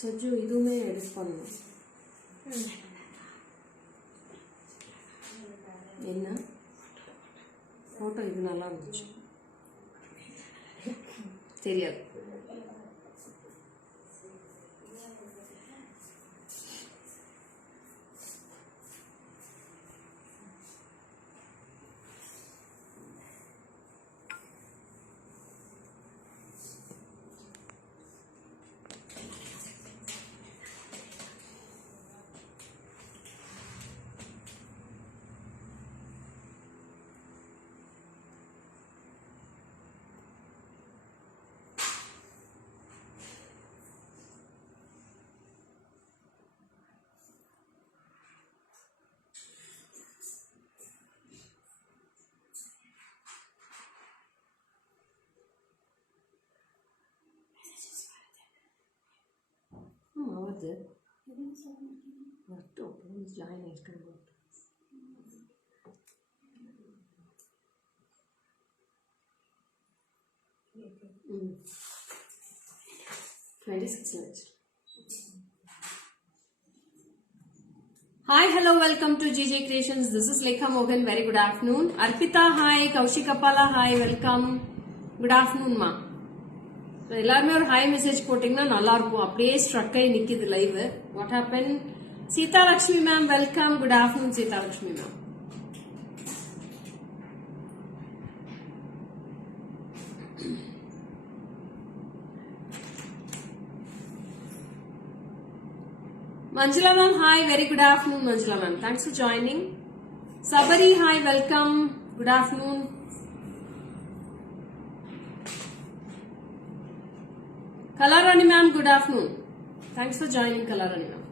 சஜ்ஜு இதுவுமே எடிட் பண்ணணும். என்ன ஃபோட்டோ இது நல்லா இருந்துச்சு தெரியாது. ಹೌದು ಒಟ್ಟು ಜಾಯಿನ್ ಇಟ್ಕೊಂಡು 26 minutes. Hi, hello, welcome to GJ Creations. This is Lekha Mohan. Very good afternoon. Arpita, hi. Kaushikapala, hi. Welcome. Good afternoon, ma. எல்லாருமே ஒரு ஹாய் மெசேஜ் போட்டீங்கன்னா நல்லா இருக்கும். அப்படியே ஸ்ட்ரக் ஆகி நிக்குது live. What happen? Seetha Lakshmi ma'am welcome. Good afternoon Seetha Lakshmi ma'am. Manjula ma'am, hi, very good afternoon Manjula ma'am. Thanks for joining. Sabari, hi, welcome. Good afternoon. Kalarani ma'am, good afternoon. Thanks for joining Kalarani ma'am.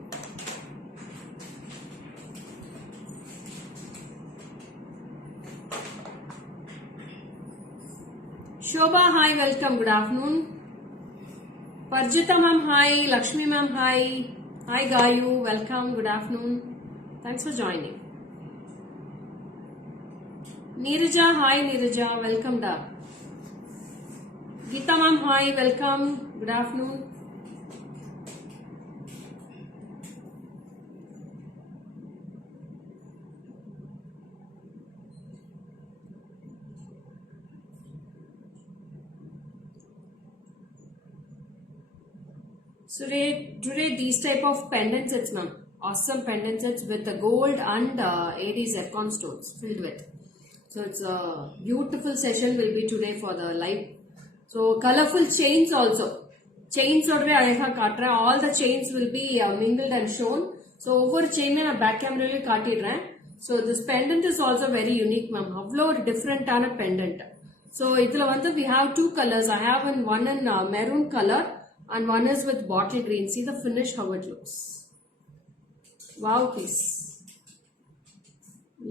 Shobha, hi, welcome. Good afternoon. Parjita ma'am, hi. Lakshmi ma'am, hi. Hi Gayu, welcome. Good afternoon. Thanks for joining. Neeraja, hi Neeraja, welcome da. Geeta ma'am, hi, welcome. Good afternoon. So today these type of pendant sets, ma'am. Awesome pendant sets with the gold and AD zircon stones filled with. So it's a beautiful session will be today for the live. So colorful chains also. Chains orre alaga kaatra. All the chains will be mingled and shown. So over chain na back camera la kaatidren. So this pendant is also very unique, ma'am. Avlo different ana pendant. So idhula vandu we have two colors. I have one in maroon color. And one is with bottle green. See the finish how it looks. Wow piece.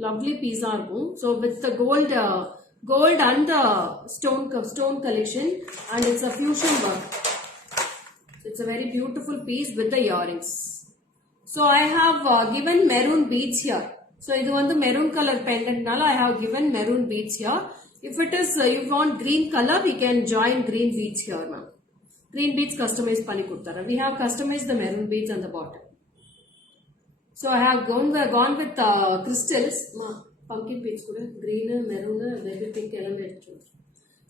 Lovely piece are boom. So with the gold and the stone collection, and it's a fusion work. It's a very beautiful piece with the earrings. So I have given maroon beads here. So idu vandu maroon color pendant nala I have given maroon beads here. If it is you want green color, we can join green beads here, ma'am. Green beads customized pani kudtara. We have customized the maroon beads on the bottom. So I have gone with crystals. Pumpkin beads kuda green, maroon, baby pink element.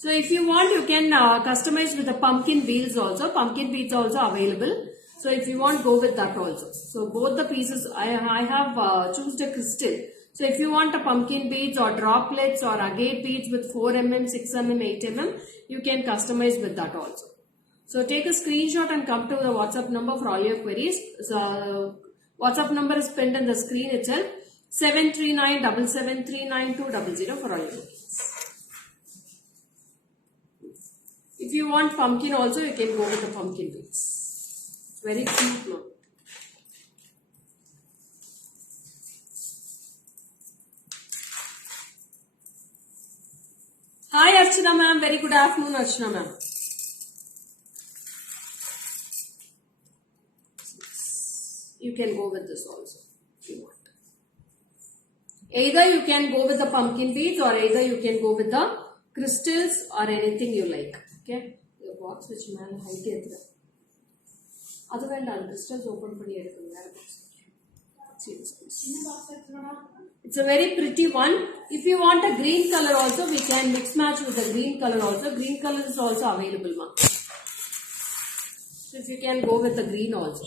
So if you want, you can customize with the pumpkin beads also. Pumpkin beads also available. So if you want, go with that also. So both the pieces I have choose the crystal. So if you want a pumpkin beads or droplets or agate beads with 4 mm, 6 mm, 8 mm, you can customize with that also. So take a screenshot and come to the WhatsApp number for all your queries. So WhatsApp number is pinned on the screen itself. 73977399200 for all your queries. If you want pumpkin also, you can go with the pumpkin beads. Very cute look. Hi Archana ma'am, very good afternoon Archana ma'am. You can go with this also if you want. Either you can go with the pumpkin beads or either you can go with the crystals or anything you like. Okay, your box which man height அது வேண்டாம், அந்த crystals open பண்ணி எடுக்கணும். வேற box. See this piece. It's a very pretty one. If you want a green color also, we can mix match with the green color also. Green color is also available, ma. So if you can go with the green also.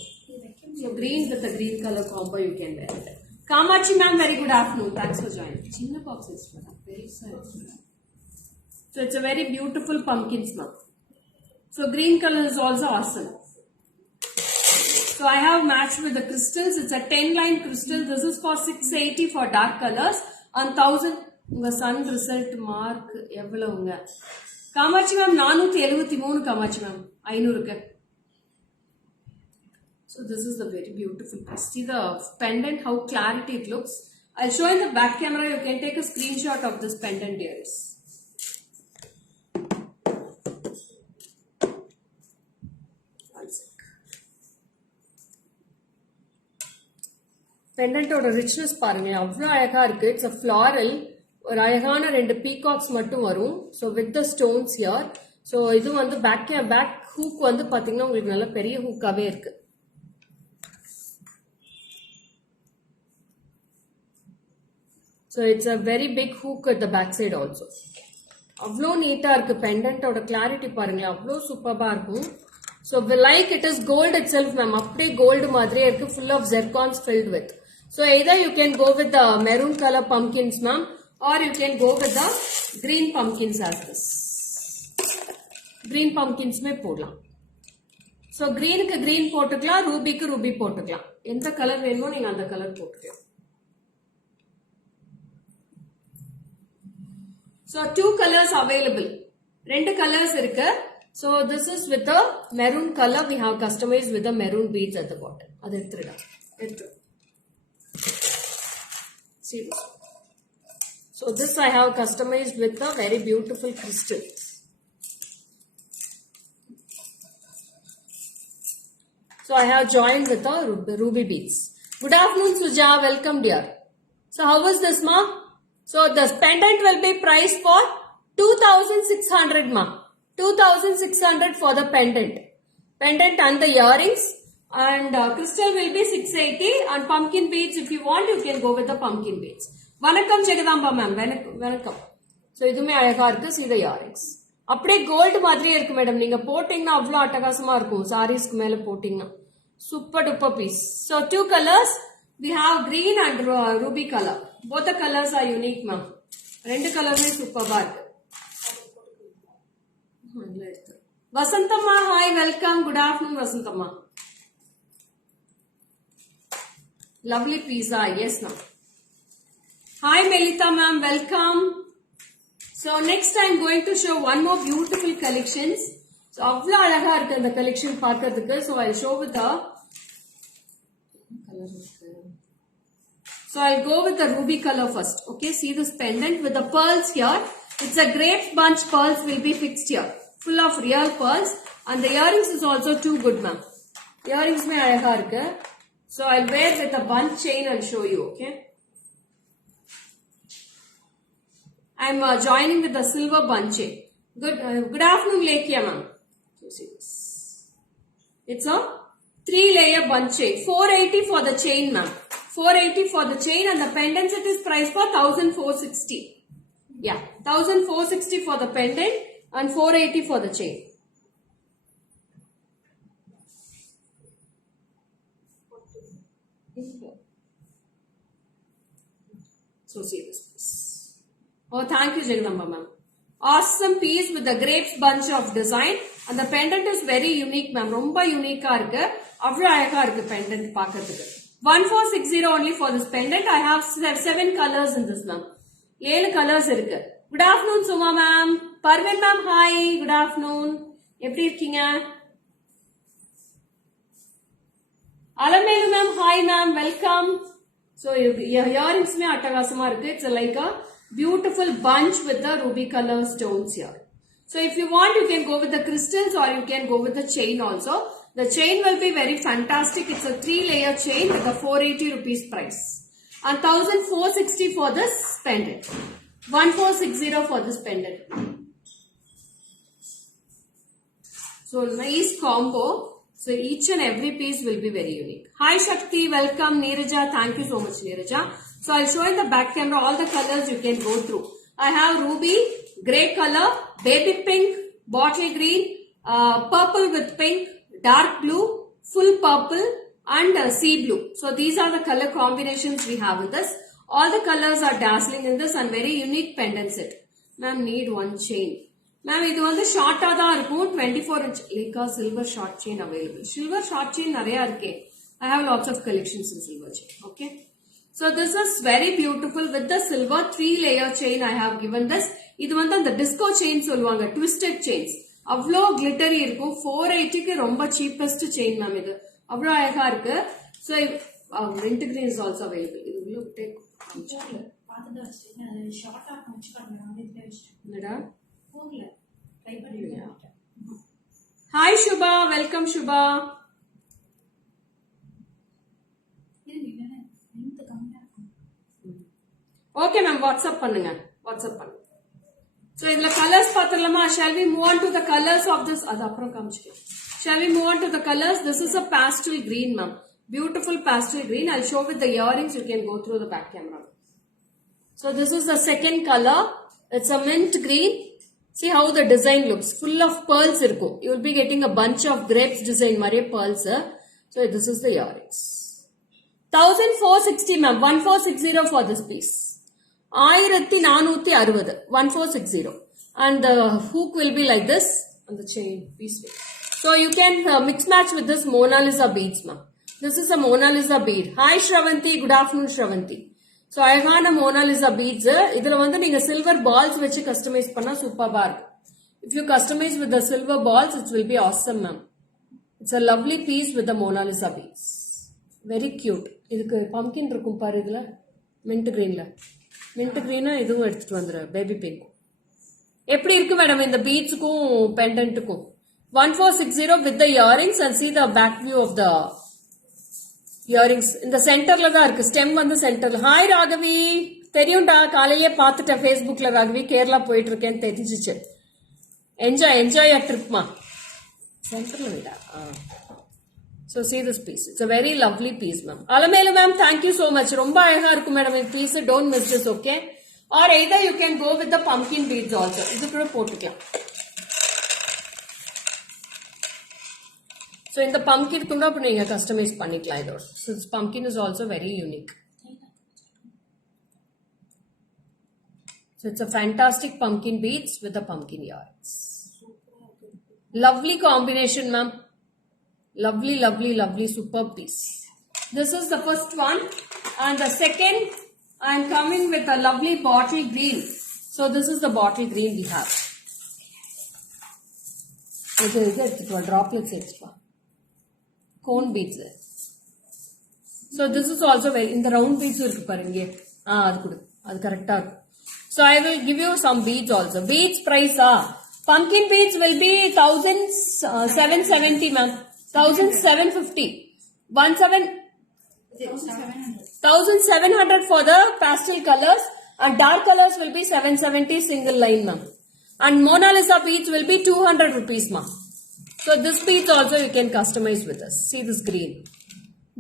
So green with the green color combo you can wear it. Kamachi ma'am, very good afternoon. Thanks for joining. Chinna box is very size. So it's a very beautiful pumpkins, ma'am. So green color is also awesome. So I have matched with the crystals. It's a 10-line crystal. This is for 680 for dark colors and 1000. உங்க sun result mark எவ்வளவுங்க? Kamakshi ma'am 473 Kamakshi ma'am 500க்கு. So this is a very beautiful piece. See the pendant, how clarity it looks. I'll show in the back camera. You can take a screenshot of this pendant, dears. பெண்டன்ட்டோட richness பாருங்க, அவ்வளோ அழகா இருக்கு. It's a floral, ஒரு அழகான 2 பீகாக்ஸ் மட்டும் வரும். So with the stones here. So இது வந்து பேக் ஹூக் வந்து பாத்தீங்கன்னா உங்களுக்கு நல்ல பெரிய ஹூக்காவே இருக்கு. So it's a very big hook at the back side also. அவ்வளோ நீட்டா இருக்கு. பெண்டன்ட்டோட கிளாரிட்டி பாருங்களேன், அவ்வளோ சூப்பரா இருக்கும். So like it is gold itself ma'am, அப்படியே கோல்டு மாதிரியே இருக்கு. Full of zircons filled with. So either you can go with the maroon color pumpkins, ma'am, or you can go with the green pumpkins as this. Green pumpkins में போடலாம். So green க்கு green போட்டுக்கலாம், ruby க்கு ruby போட்டுக்கலாம். எந்த கலர் வேணுமோ நீங்க அந்த கலர் போட்டுக்கலாம். So 2 colors available. 2 colors இருக்கு. So this is with the maroon color. We have customized with the maroon beads at the bottom. அது எடுத்துடலாம். See this. So this I have customized with a very beautiful crystal. So I have joined with the ruby beads. Good afternoon, Suja. Welcome, dear. So how was this, ma? So the pendant will be priced for 2,600, ma. 2,600 for the pendant. Pendant and the earrings. And crystal will be 680 and pumpkin beads, if you want, you can go with the pumpkin beads. Vanakkam Jagadamba ma'am, welcome. So இதுமே அழகா இருக்கு. See the earrings. அப்படியே gold மாதிரியே இருக்கு மேடம். நீங்க போட்டீங்கன்னா அவ்வளோ அட்டகாசமா இருக்கும். சாரீஸ்க்கு மேல போட்டீங்கன்னா super duper piece. So 2 colors. We have green and ruby color. Both the colors are unique, ma'am. 2 கலருமே சூப்பரா இருக்கு. Vasanthamma, hi, welcome. Good afternoon, Vasanthamma. Lovely pizza, yes ma'am. Hi Melita ma'am, welcome. So next I'm going to show one more beautiful collections. So avla alaga irukku the collection paakradhukku. So I'll show with the So I'll go with the ruby color first. Okay, see this pendant with the pearls here. It's a grape bunch pearls will be fixed here. Full of real pearls, and the earrings is also too good, ma'am. Earrings mein alaga irukku. So I'll wear with a bunch chain and show you, okay? I'm joining with the silver bunch chain. Good afternoon, Lekia ma'am. So see this. It's a 3-layer bunch chain. 480 for the chain, ma'am. 480 for the chain, and the pendant set is priced for 1,460. Yeah, 1,460 for the pendant and 480 for the chain. So see this piece. Oh, thank you, Jagadamba ma'am. Awesome piece with the grapes bunch of design, and the pendant is very unique, ma'am. Romba unique ah irukku. Avlo alaga irukku pendant paakradhukku. 1,460 only for this pendant. I have 7 colors in this, ma'am. 7 colors irukku. Good afternoon, Suma ma'am. Parvin ma'am, hi. Good afternoon. Eppadi irkeenga? Alamelu ma'am, hi ma'am. Welcome. So your earrings mein attakasama irukku. It's like a beautiful bunch with the ruby color stones here. So if you want, you can go with the crystals or you can go with the chain also. The chain will be very fantastic. It's a 3-layer chain with a 480 rupees price. And 1,460 for this pendant. 1,460 for this pendant. So nice combo. So each and every piece will be very unique. Hi Shakti, welcome. Neeraja, thank you so much Neeraja. So I'll show in the back camera all the colors you can go through. I have ruby, grey color, baby pink, bottle green, purple with pink, dark blue, full purple and sea blue. So these are the color combinations we have with this. All the colors are dazzling in this and very unique pendant set. Ma'am, need one chain. Ma'am, இது வந்து ஷார்ட்டா தான் இருக்கும் 24 inch லேக்கா silver short chain available. Silver short chain நிறைய இருக்கே. I have lots of collections in silver chain. Okay. So this is very beautiful with the silver 3-layer chain I have given this. இது வந்து அந்த disco chain சொல்லுவாங்க, twisted chains. அவ்வளோ glittery இருக்கும். 480 க்கு ரொம்ப cheapest chain ma'am இது. அவ்வளோ அழகா இருக்கு. So mint green is also available. இது உள்ள take பாத்ததா வச்சிருக்கேன். அது ஷார்ட்டா கொஞ்சம் காரணம் இதுல வச்சிருக்கேன். என்னடா? போகல. ட்ரை பண்ணிட்டேன். Hi Shubha, welcome Shubha. Okay ma'am, WhatsApp பண்ணுங்க. WhatsApp பண்ணுங்க. So இதுல colors பார்த்தறலாமா? Shall we move on to the colors of this? அது அப்புறம் காமிச்சிட்டேன். Shall we move on to the colors? This is a pastel green ma'am. Beautiful pastel green. I'll show with the earrings. You can go through the back camera. So this is the second color. It's a mint green. See how the design looks. Full of pearls irko. You will be getting a bunch of grapes design mare pearls. So this is the earrings. 1460 ma'am. 1460 for this piece. 1460. 1460. And the hook will be like this. And the chain piece. So you can mix match with this Mona Lisa beads ma'am. This is a Mona Lisa bead. Hi Shravanti. Good afternoon Shravanti. So அழகான Mona Lisa beads. இதுல வந்து நீங்க silver balls வச்சு கஸ்டமைஸ் பண்ணா சூப்பரா இருக்கும். If you customize with the silver balls, it will be awesome ma'am. It's a lovely piece with the Mona Lisa beads. Very cute. இதுக்கு பம்கின் இருக்கும் பாரு இதுல. மின்ட் கிரீன்ல. மின்ட் கிரீனா இதுவும் எடுத்துட்டு வந்துரு பேபி பிங்க். எப்படி இருக்கு மேடம் இந்த பீட்ஸ்க்கும் பெண்டன்ட்டுக்கும்? 1460 with the earrings and see the back view of the earrings. இந்த சென்டர்ல தான் இருக்கு. ஸ்டெம் வந்து சென்டர்ல. ஹாய் ராகவி, தெரியும்டா, காலையிலே பார்த்துட்டேன் ஃபேஸ்புக்ல. ராகவி கேரளா போயிட்டு இருக்கேன்னு தெரிஞ்சிச்சு. என்ஜாய் ட்ரிப்மா. சென்டர்ல விடா. So see this piece. It's a very lovely piece ma'am. Alamelu ma'am, thank you so much. ரொம்ப அழகா இருக்கு மேடம் இந்த piece. Don't miss this, okay? Or either you can go with the pumpkin beads also. இது கூட போட்டுக்கலாம். So in the pumpkin கூட நீங்க கஸ்டமைஸ் பண்ணிக்கலாம் இதோட. So this pumpkin is also very unique. So it's a fantastic pumpkin beads with the pumpkin earrings. Lovely combination ma'am. Lovely, lovely, lovely, superb piece. This is the first one. And the second, I am coming with a lovely bottle green. So this is the bottle green we have. இது droplets எடுத்துக்கலாம். Cone beads. So this is also very, in the round beads இருக்கு பாருங்க. அது குடு. அது கரெக்ட்டா இருக்கு. So I will give you some beads also. Beads price pumpkin beads will be 1770 ma'am. 1750. 1700 for the pastel colors and dark colors will be 770 single line ma'am. And Mona Lisa beads will be 200 rupees ma'am. So this beads also you can customize with us. See this green.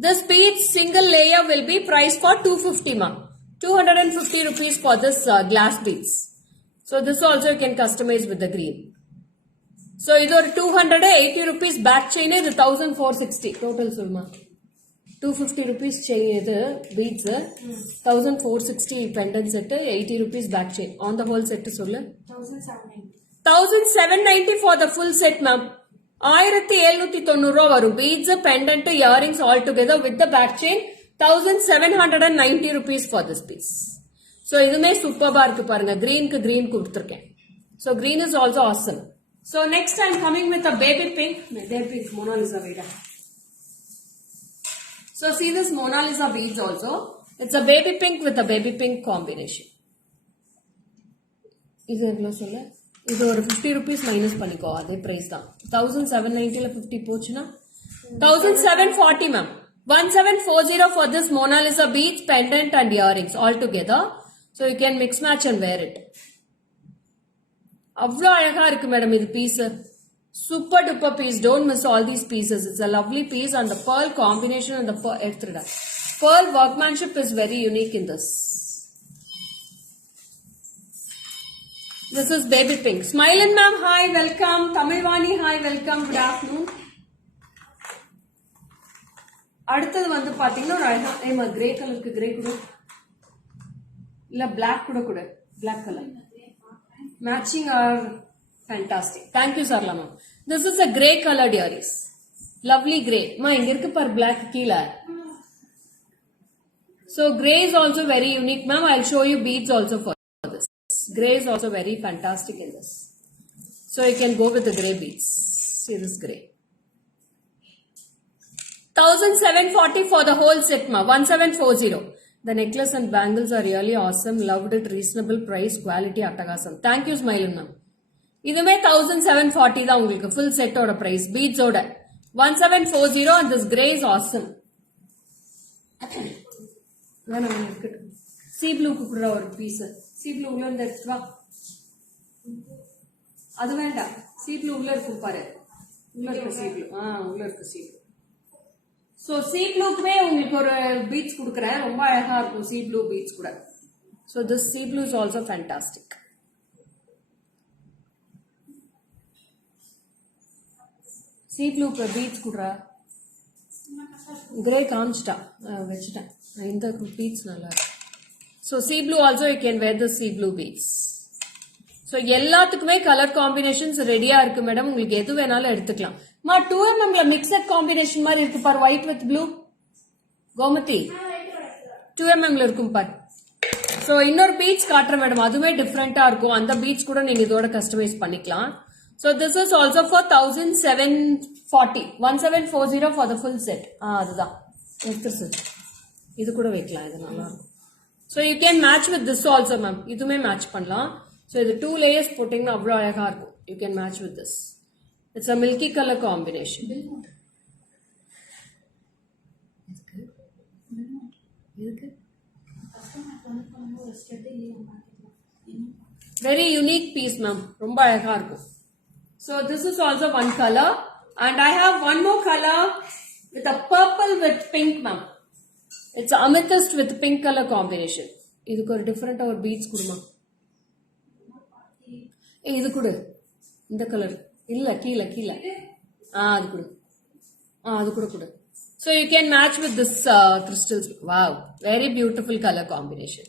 This beads single layer will be priced for 250 ma'am. 250 rupees for this glass beads. So this also you can customize with the green. So இது ஒரு 280 rupees back chain, இது 1460 total சொல்லுமா. 250 rupees chain இது beads, 1460 pendant set, 80 rupees back chain. On the whole set சொல்லு. 1790 for the full set ma'am. 1790 வரும். Beads, pendant, earrings all together with the back chain. 1790 rupees for this piece. So இதுமே சூப்பர்பா இருக்கு பாருங்க. கிரீனுக்கு கிரீன் கொடுத்திருக்கேன். So green is also awesome. So next I am coming with a baby pink. Baby pink Mona Lisa bead. So see this Mona Lisa beads also. It's a baby pink with a baby pink combination. இது எவ்வளவு சொல்ல? இது ஒரு 50 rupees minus பண்ணிக்கோ. அதே price தான். 1790 ல 50 போச்சுனா 1740 ma'am. 1740 for this Mona Lisa beads, pendant and earrings all together. So you can mix match and wear it. அவ்வளோ அழகா இருக்கு மேடம் இது piece. Super duper piece. Don't miss all these pieces. It's a lovely piece and the pearl combination and the pearl workmanship is very unique in this. This is baby pink. Smilin ma'am, hi, welcome. Tamilvani, hi, welcome. Good afternoon. அடுத்தது வந்து பாத்தீங்கன்னா ஒரு அழகா கிரே கலருக்கு கிரே கூட இல்ல black கூட black colour matching are fantastic. Thank you Charla ma'am. This is a grey coloured earrings. Lovely grey. மா இங்க இருக்கு பார் பிளாக் கீழே. So grey is also very unique ma'am. I'll show you beads also for this. Grey is also very fantastic in this. So you can go with the grey beads. See this grey. 1740 for the whole set ma. 1740. The necklace and bangles are really awesome. Loved it. Reasonable price. Quality அட்டகாசம். Thank you Smilin ma'am. இதுமே 1740 தான் உங்களுக்கு full set ஓட price. Beads ஓட 1740 and this grey is awesome. Sea blue கூட ஒரு piece. Sea blue உள்ள இந்த எடுத்து வா. அது வேண்டாம். Sea blue உள்ள இருக்கு பாரு. உள்ள இருக்கு sea blue. உள்ள இருக்கு sea blue. So sea blueக்குமே உங்களுக்கு ஒரு beads கொடுக்கிறேன். ரொம்ப அழகா இருக்கும் sea blue beads கூட. So this sea blue is also fantastic. Sea blue beads குடுறா. Grey காமிச்சிட்டா. வெச்சிட்டேன். இந்த beads நல்லா இருக்கு. So sea blue also you can wear the sea blue beads. So எல்லாத்துக்குமே கலர் காம்பினேஷன்ஸ் ரெடியா இருக்கு மேடம். உங்களுக்கு எது வேணாலும் எடுத்துக்கலாம். மா 2mmல மிக்சட் காம்பினேஷன் மாதிரி இருக்கு பார் ஒயிட் வித் ப்ளூ. கோமதி 2mmல இருக்கும் பார். சோ இன்னொரு பீச் காட்டுறேன் மேடம். அதுவே டிஃபரெண்டா இருக்கும். அந்த பீச் கூட நீங்க இதோட கஸ்டமைஸ் பண்ணிக்கலாம். So this is also for 1740. 1740 for the full set. அதுதான். இது கூட வைக்கலாம். இது நல்லா இருக்கும். So you can match with this also ma'am. இதுமே மேட்ச் பண்ணலாம். So இது 2 layers போட்டீங்கன்னா அவ்வளவு அழகா இருக்கும். You can match with this. It's a milky color combination. Very unique piece ma'am. ரொம்ப அழகா இருக்கும். So this is also one color and I have one more color with a purple with pink ma'am. It's amethyst with pink color combination. இதுக்கு ஒரு டிஃபரெண்டா ஒரு பீட்ஸ் குடுமா. இது குடு. இந்த கலர் இல்ல கீழ அது குடு. அது குடு. So you can match with this crystals. Wow, very beautiful color combination.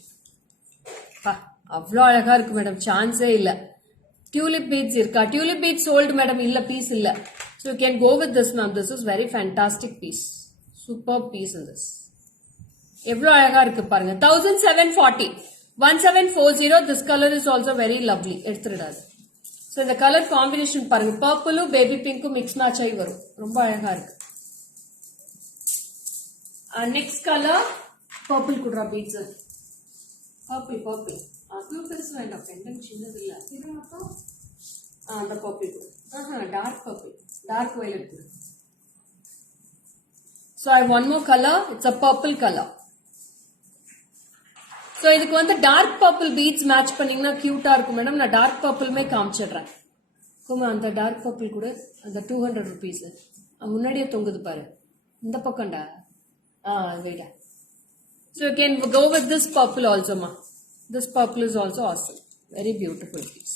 அவ்வளோ அழகா இருக்கு மேடம். சான்ஸே இல்ல. Tulip beads irka. Tulip beads sold madam illa piece illa. So you can go with this ma'am. This is very fantastic piece. Superb piece in this. Evlo alaga irukku parunga. 1740. 1740. This color is also very lovely. Eduthiradad. So the color combination parunga. Purple baby pink mix match ayi varum. Romba alaga irukku. Next color purple kudra beads. Purple. Blue பெருசு வேண்டாம். பெண்டன் சின்னது இல்ல. இது மட்டும் அந்த purple. Dark purple. Dark violet. So I have one more color. It's a purple color. So இதுக்கு வந்து dark purple beads match பண்ணீங்கன்னா கியூட்டா இருக்கும் மேடம். நான் டார்க் பர்பிள்மே காமிச்சிடுறேன். குமா அந்த டார்க் பர்பிள் கூட அந்த 200 rupees. முன்னாடியே தொங்குது பாரு. இந்த பக்கம்டா. வெயிட்டா. So you can go with this purple also ma. This purple is also awesome. Very beautiful piece.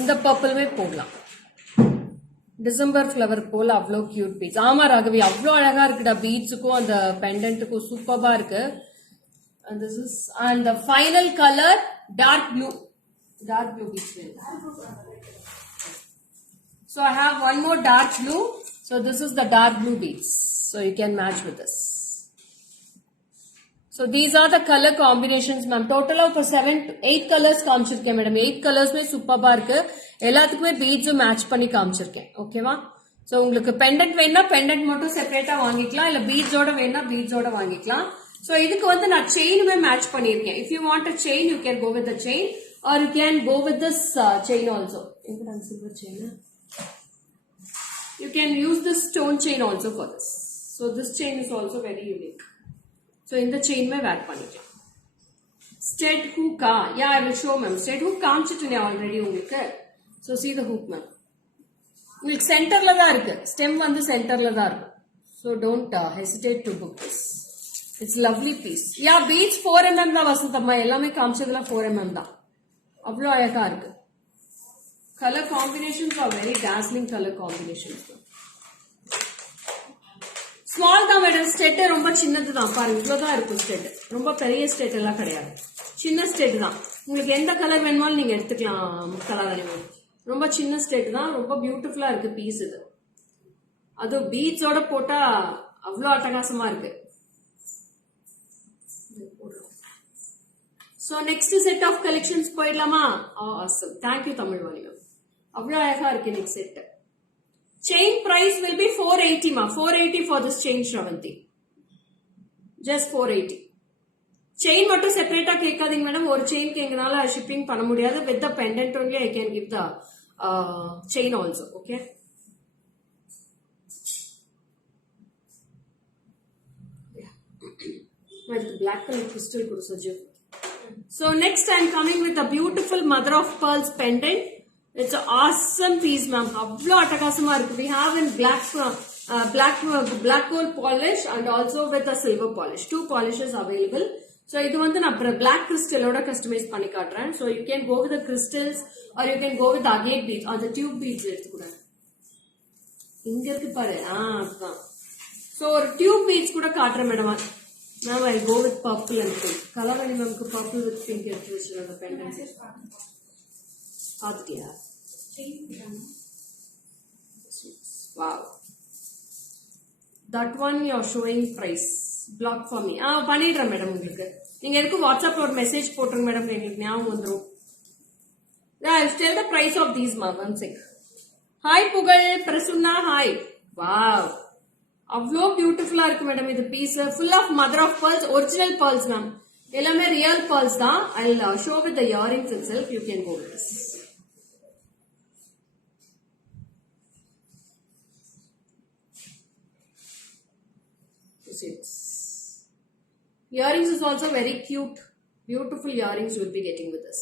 இந்த purple में போடலாம். டிசம்பர் ஃப்ளவர் போல அவ்வளோ கியூட் பீட்ஸ். ஆமா ராகவி அவ்வளோ அழகா இருக்குடா. பீட்ஸுக்கும் அந்த பெண்டன்ட்டுக்கும் சூப்பர்பா இருக்கு. And this is and the final color dark blue. Dark blue beads. So I have one more dark blue. So this is the dark blue beads. So you can match with this. So these are the color combinations ma'am. Total of 8 colors காமிச்சிருக்கேன் மேடம். 8 கலர்ஸ்மே சூப்பர்பா இருக்கு. எல்லாத்துக்குமே பீட்ஸும் மேட்ச் பண்ணி காமிச்சிருக்கேன். ஓகேவா? சோ உங்களுக்கு பெண்டன்ட் வேணா பெண்டன்ட் மட்டும் செப்பரேட்டா வாங்கிக்கலாம். இல்ல பீட்ஸோட வேணா பீட்ஸோட வாங்கிக்கலாம். சோ இதுக்கு வந்து நான் செயினுமே மேட்ச் பண்ணிருக்கேன். If you want a chain you can go with the chain or you can go with this chain also. Including silver chain. You can use this stone chain also for this. So this chain is also very unique. So in the chain में wear பண்ணிக்கலாம். Stud hook. Yeah, I will show ma'am. Stud hook காமிச்சிட்டேனே already உங்களுக்கு. So see the hook ma'am. உங்களுக்கு சென்டர்ல தான் இருக்கு. Stem வந்து சென்டர்ல தான் இருக்கு. So don't hesitate to book this. It's lovely piece. Yeah, beads 4mm தான் வசந்தம்மா. எல்லாமே காமிச்சதுல 4mm தான். அவ்வளோ அழகா இருக்கு. Color combinations are very dazzling color combinations. Small தான் மேடம். ஸ்டெட் ரொம்ப சின்னது தான். பாருங்க இவ்வளவுதான் இருக்கும் ஸ்டெட். ரொம்ப பெரிய ஸ்டெட் எல்லாம் கிடையாது. சின்ன ஸ்டெட் தான். உங்களுக்கு எந்த கலர் வேணுமாலும் நீங்க எடுத்துக்கலாம். கலர் ரொம்ப சின்ன ஸ்டெட் தான். ரொம்ப பியூட்டிஃபுல்லா இருக்கு பீஸ் இது. அது பீட்ஸோட போட்டா அவ்வளோ அட்டகாசமா இருக்கு. So next set of collections போயிடலாமா? Awesome. Thank you தமிழ்வாணி மேம். அவ்வளோ அழகா இருக்கு next set. Chain price will be 480 ma. 480 for this chain Shravanti. Just 480. Chain மட்டும் செப்பரேட்டா கேட்காதீங்க மேடம். ஒரு செயின்க்கு எங்கனால ஷிப்பிங் பண்ண முடியாது. With the pendant only I can give the chain also. Okay. Yeah. With black color crystal kudu Sajid. So next I am coming with a beautiful mother of pearls pendant. It's an awesome piece, ma'am. Avlo atakasama irukku. We have in black gold polish and also with a silver polish. Two polishes available. So idu vandu na black crystal oda customize panni kaatren. So you can go with the crystals or you can go with the agate beads or the tube beads eduthukuda. Inga irukku paru. Adha. So or tube beads kuda kaatren madam. Ma'am, I'll go with purple and pink. Color ani ma'am ku purple with pink eduthu the pendant. Paathiya. Wow. That one you are showing price. Block for me. பண்ணிடுறேன் மேடம் உங்களுக்கு. நீங்க எனக்கு வாட்ஸ்அப்ல ஒரு மெசேஜ் போட்டுருங்க மேடம். எங்களுக்கு ஞாபகம் வந்துரும். I'll tell the price of these ma'am. One sec. Hi புகழ் பிரசுன்னா hi. Wow. அவ்வளோ பியூட்டிஃபுல்லா இருக்கு மேடம் இது piece. Full of mother of pearls, original pearls ma'am. எல்லாமே real pearls தான். I'll show with the earrings itself. You can go with this. Earrings is also very cute. Beautiful earrings you will be getting with this.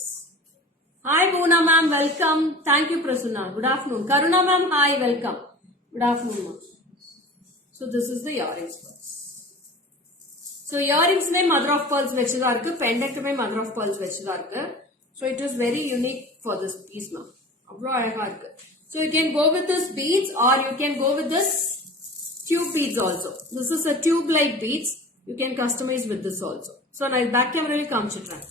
Hi Boona ma'am, welcome. Thank you Prasunna. Good afternoon. Karuna ma'am, hi, welcome. Good afternoon ma'am. So this is the earrings first. So earrings name mother of pearls vechida irukku. Pendant me mother of pearls vechida irukku. So it is very unique for this piece ma'am. Avlo alaga irukku. So you can go with this beads or you can go with this tube beads also. This is a tube like beads. You can customize with this also. So நான் பேக் கேமரால காமிச்சிட்டேன்.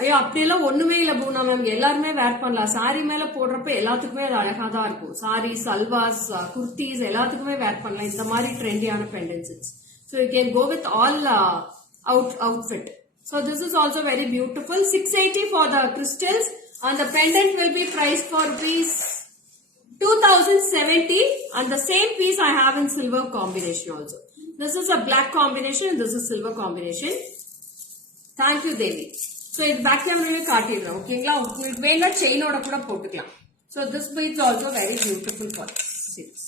ஐயோ அப்படியெல்லாம் ஒண்ணுமே இல்ல பூனா மேம். எல்லாருமே வேர் பண்ணலாம். சாரி மேல போடுறப்ப எல்லாத்துக்குமே அது அழகா தான் இருக்கும். சாரி, சல்வாஸ், குர்த்திஸ் எல்லாத்துக்குமே வேர் பண்ணலாம். இந்த மாதிரி ட்ரெண்டியான பெண்டன்ட்ஸ். So you can go with all outfit. So this is also very beautiful. 680 for the crystals and the pendant will be priced for rupees 2070 and the same piece I have in silver combination also. This is a black combination and this is silver combination. Thank you Devi. So இது back camera காட்டிடுறேன். ஓகேங்களா? உங்களுக்கு வேணா செயினோட கூட போட்டுக்கலாம். So this beads also very beautiful for this.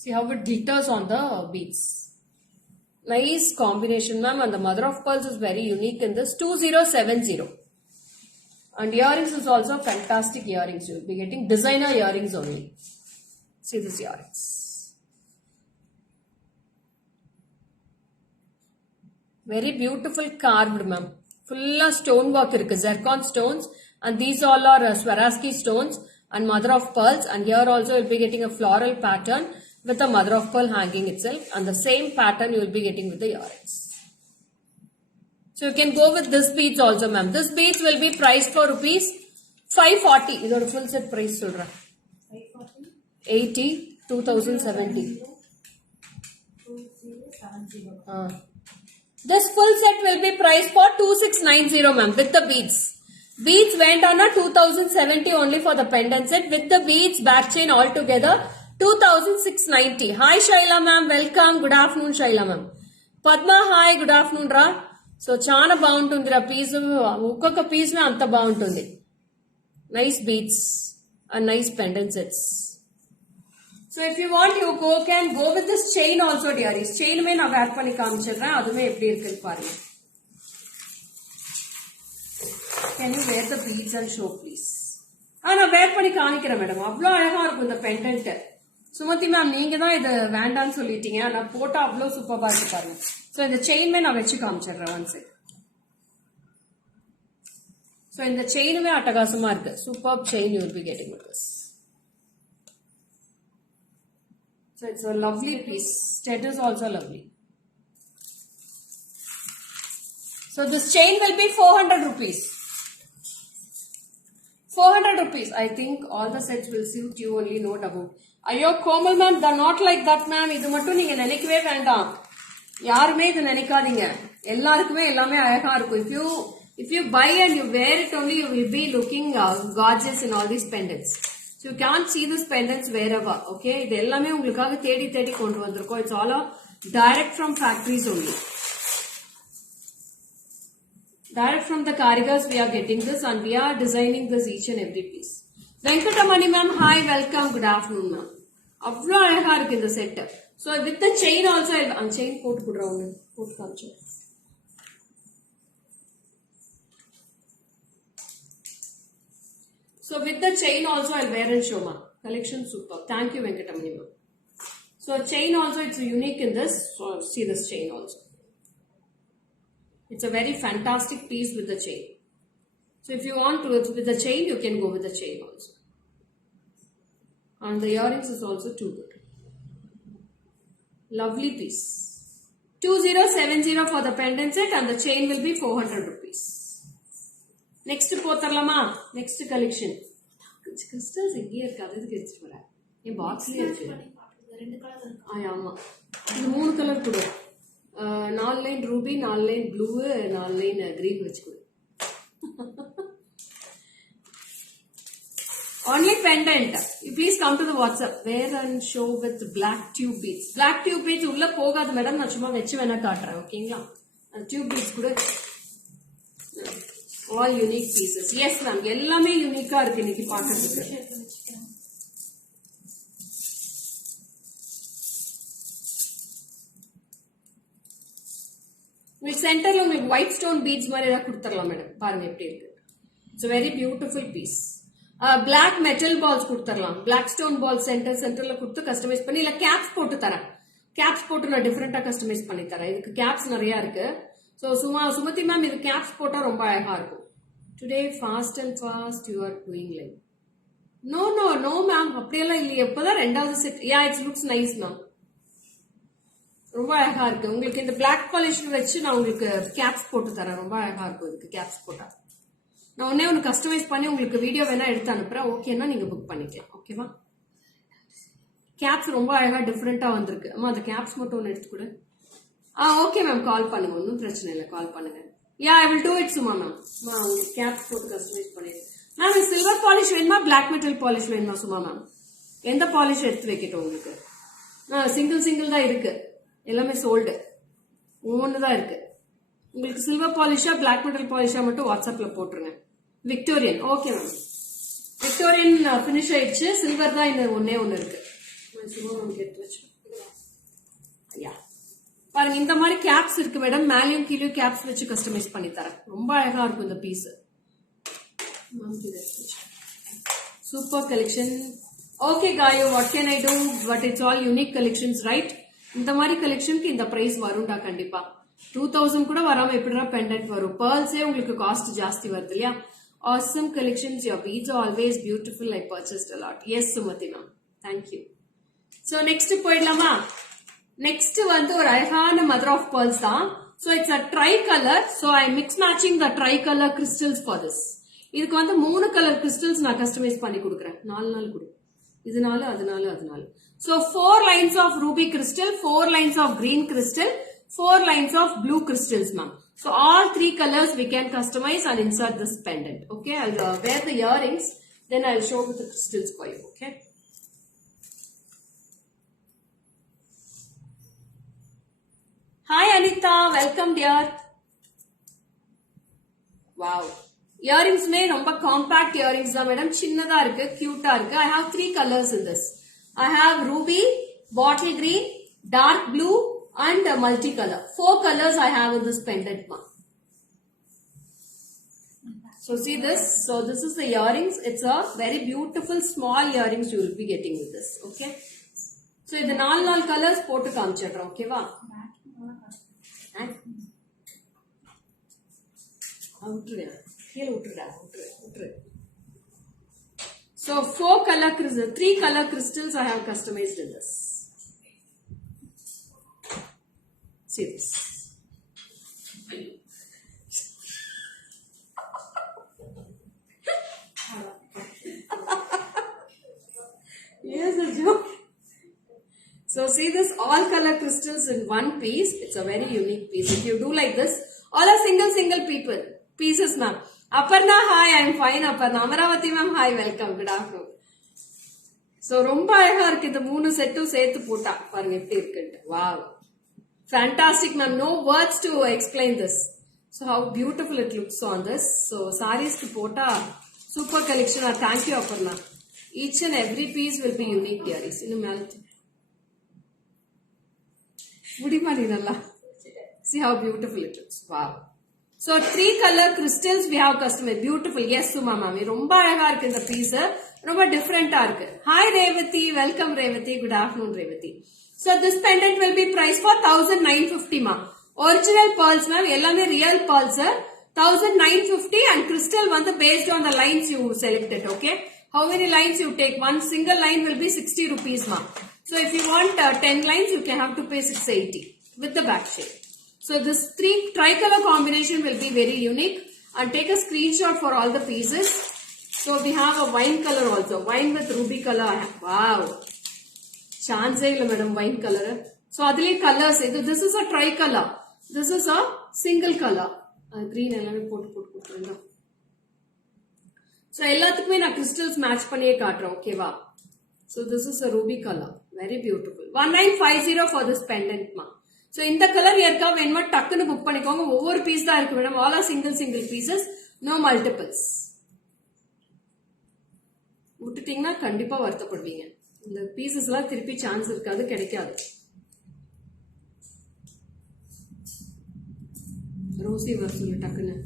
See how it glitters on the beads. Nice combination ma'am and the mother of pearls is very unique in this 2070. And earrings is also fantastic earrings. You will be getting designer earrings only. See this earrings. Very beautiful carved ma'am. Full of stone work irukku. Zircon stones and these all are Swarovski stones and mother of pearls and here also you will be getting a floral pattern with a mother of pearl hanging itself and the same pattern you will be getting with the earrings. So you can go with this beads also ma'am. This beads will be priced for rupees 540. Idoda full set price சொல்றேன். 540 80 2070. 2070. This full set will be priced for 2690 ma'am with the beads. Beads went on a 2070 only for the pendant set with the beads back chain all together 2690. Hi Shaila ma'am, welcome. Good afternoon Shaila ma'am. Padma hi, good afternoon ra. So chaana baguntundi ra piece ఒక్కొక్క piece na anta baguntundi. Nice beads and nice pendant sets. So if you want you can go with this chain also dearies. Chain mein na wear panni kaamichirren adume eppadi irukku paarenga. Can you wear the beads and show please? நான் வேர் பண்ணி காணிக்கிறேன் மேடம். அவ்வளோ அழகா இருக்கும் இந்த பெண்டன்ட். சுமதி மேம் நீங்க தான் இது வேண்டான்னு சொல்லிட்டீங்க. நான் போட்டா அவ்வளோ சூப்பரா இருக்கு பாருங்க. ஸோ இந்த செயின்மே நான் வச்சு காமிச்சிடுறேன் ஒன் செக். ஸோ இந்த செயினுமே அட்டகாசமா இருக்கு. Super chain you will be getting with this. So it's a lovely piece. Stud is also lovely. So this chain will be 400 rupees. 400 rupees. I think all the sets will suit you only, no doubt. Ayyo Komal ma'am, they're not like that ma'am. இது மட்டும் நீங்க நினைக்கவே வேண்டாம். யாருமே இது நினைக்காதீங்க. எல்லாருக்குமே எல்லாமே அழகா இருக்கும். If you buy and you wear it only, you will be looking gorgeous in all these pendants. So you can't see this pendants wherever, okay? இது எல்லாமே உங்களுக்காக தேடி கொண்டு வந்திருக்கோம். It's all direct from factories only. Direct from the karigars we are getting this and we are designing this each and every piece. Venkatamani ma'am, hi, welcome, good afternoon ma'am. அவ்வளோ அழகா இருக்கு இந்த set. So with the chain also, அந்த செயின் போட்டு கொடுறோம், போட்டு காமிச்சோம். So with the chain also I'll wear and show ma. Collection super. Thank you Venkatamani ma'am. So chain also it's unique in this. So see this chain also. It's a very fantastic piece with the chain. So if you want to with the chain you can go with the chain also. And the earrings is also too good. Lovely piece. 2070 for the pendant set and the chain will be 400 rupees. Next போத்தரலாமா? Next collection. Crystals எங்கே இருக்கு? அது எதுக்கு எடுத்துட்டு வரேன்? என் பாக்ஸ்லயே இருக்கு. ரெண்டு கலர் இருக்கு. ஆமா. இது மூணு கலர் கொடு. 4 line Ruby, 4 line blue, 4 line green வச்சு கொடு. Only pendant. You please come to the WhatsApp. Wear and show with black tube beads. Black tube beads உள்ள போகாது மேடம். நான் சும்மா வெச்சு வேணா காட்டுறேன். ஓகேங்களா? டியூப் பீட்ஸ் கூட all unique pieces. Yes ma'am, எல்லாமே யூனிக்கா இருக்கு இன்னைக்கு பார்க்கிறதுக்கு. உங்களுக்கு சென்டர்ல உங்களுக்கு ஒயிட் ஸ்டோன் பீட்ஸ் மாதிரி ஏதாவது கொடுத்துடலாம் மேடம். பாருங்க எப்படி இருக்கு. It's a very beautiful piece. Black metal balls கொடுத்துடலாம். Black stone balls சென்டர்ல கொடுத்து கஸ்டமைஸ் பண்ணி இல்ல கேப்ஸ் போட்டு தரேன். கேப்ஸ் போட்டு நான் டிஃபரெண்டா கஸ்டமைஸ் பண்ணி தரேன். இதுக்கு கேப்ஸ் நிறைய இருக்கு. சோ சுமதி மேம் இது கேப்ஸ் போட்டா ரொம்ப அழகா இருக்கும். Today fast and fast you are doing like. No ma'am, அப்படியெல்லாம் இல்லையே. இப்பதான் ரெண்டாவது set. Yeah, it looks nice ma'am. ரொம்ப அழகா இருக்கு. உங்களுக்கு இந்த பிளாக் பாலிஷ் வச்சு நான் உங்களுக்கு கேப்ஸ் போட்டு தரேன். ரொம்ப அழகா இருக்கும் இதுக்கு கேப்ஸ் போட்டா. நான் ஒன்னு கஸ்டமைஸ் பண்ணி உங்களுக்கு வீடியோ வேணா எடுத்து அனுப்புறேன். ஓகேன்னா நீங்க புக் பண்ணிக்கலாம். ஓகேவா? கேப்ஸ் ரொம்ப அழகா டிஃபரெண்டா வந்திருக்கு. அம்மா அந்த கேப்ஸ் மட்டும் ஒன்னு எடுத்து கொடு. ஓகே மேம், கால் பண்ணுங்க. ஒன்றும் பிரச்சனை இல்லை, கால் பண்ணுங்க. Yeah, I will do it சும்மா மேம். உங்களுக்கு கேப்ஸ் போட்டு கஸ்டமைஸ் பண்ணிடுறேன். மேம் சில்வர் பாலிஷ் வேணுமா பிளாக் மெட்டல் பாலிஷ் வேணுமா சும்மா மேம்? எந்த பாலிஷ் எடுத்து வைக்கட்டும் உங்களுக்கு? சிங்கிள் தான் இருக்கு. எல்லாமே சோல்டு. ஒவ்வொன்று தான் இருக்கு. உங்களுக்கு சில்வர் பாலிஷா பிளாக் மெட்டல் பாலிஷா மட்டும் வாட்ஸ்அப்ல போட்டுருங்க. Victorian. Okay ma'am. Victorian finish ஆயிடுச்சு. சில்வர் தான் இன்னும் ஒன்னு இருக்கு. சும்மா மேம் எடுத்து வச்சு. ஐயா பாருங்க இந்த மாதிரி கேப்ஸ் இருக்கு மேடம். மேலையும் கீழயும் கேப்ஸ் வச்சு கஸ்டமைஸ் பண்ணி தரேன். ரொம்ப அழகா இருக்கும் இந்த பீஸ். Super collection. ஓகே காயோ, what can I do? But it's all unique collections right? இந்த மாதிரி கலெக்ஷனுக்கு இந்த பிரைஸ் வரும்டா கண்டிப்பா. 2000 கூட வராம எப்படிடா பெண்டன்ட் வரும்? பேர்ல்ஸே உங்களுக்கு காஸ்ட் ஜாஸ்தி வருது இல்லையா? Awesome collections. Your beads are always beautiful. I purchased a lot. Yes Sumati ma'am. Thank you. So next போயிடலாமா? Next வந்து ஒரு அழகான mother of pearls தான். So it's a tri-color. So I'm mix matching the tri-color crystals for this. இதுக்கு வந்து 3 colour crystals நான் கஸ்டமைஸ் பண்ணி கொடுக்குறேன். 4 கொடு. இதனால அதனால. So 4 lines of ruby crystal, 4 lines of green crystal, 4 lines of blue crystals ma'am. So all 3 colors we can customize and insert this pendant. Okay, I'll wear the earrings, then I'll show with the crystals for you. Okay. Hi Anita, welcome dear. Wow. Earrings may ரொம்ப compact earrings தான் மேடம். சின்னதா இருக்கு, கியூட்டா இருக்கு. I have 3 colors in this. I have ruby, bottle green, dark blue and multicolor. 4 colors I have in this pendant ma. So So see this. So this is the earrings. It's a very beautiful small earrings you will be getting with this. Okay. So இது 4 colors போட்டு காமிச்சிடுறேன். ஓகேவா? So 3 color crystals I have customized in this. See this. Yes, a joke. So see this all color crystals in one piece. It's a very unique piece. If you do like this, all are single pieces, ma'am. Aparna, hi, I'm fine. Aparna. Amaravati, ma'am, hi, welcome. Good afternoon. So ரொம்ப அழகா இருக்கு இந்த 3 செட்டும் சேர்த்து போட்டா பாருங்க எப்படி இருக்குன்னு. Wow. Fantastic, ma'am. No words to explain this. So how beautiful it looks on this. So sarees ku pota super collection. Thank you, Aparna. Each and every piece will be unique, dearies. In a see how beautiful it looks. Wow. So 3 color crystals we have customized. Beautiful. Yes, Suma mami. Romba alaga irukku indha piece. Romba different ah irukku. Hi Revati. Welcome Revati. Good afternoon Revati. So this pendant will be priced for 1950 ma. Original pearls ma'am. Ellame real pearls. 1950 and crystal வந்து based on the lines you selected. Okay. How many lines you take? One single line will be 60 rupees ma. So if you want 10 lines, you can have to pay 680 with the back shade. So this 3 tricolor combination will be very unique. And take a screenshot for all the pieces. So we have a wine color also. Wine with ruby color. Wow. Chance illa madam wine color. So adile colors. This is a tricolor. This is a single color. Green ellame potu. So எல்லாத்துக்குமே நான் crystals match பண்ணியே காட்டுறேன். ஓகேவா? So this is a ruby color. Very beautiful. 1950 for this pendant ma. So இந்த color ஏற்கா வேணுமா டக்குன்னு புக் பண்ணிக்கோங்க. ஒவ்வொரு பீஸ் தான் இருக்கு madam. All are single pieces. No multiples. விட்டுட்டீங்கன்னா கண்டிப்பா வருத்தப்படுவீங்க. இந்த பீசஸ் எல்லாம் திருப்பி சான்ஸ் இருக்காது, கிடைக்காது. ரோசி வர டக்குன்னு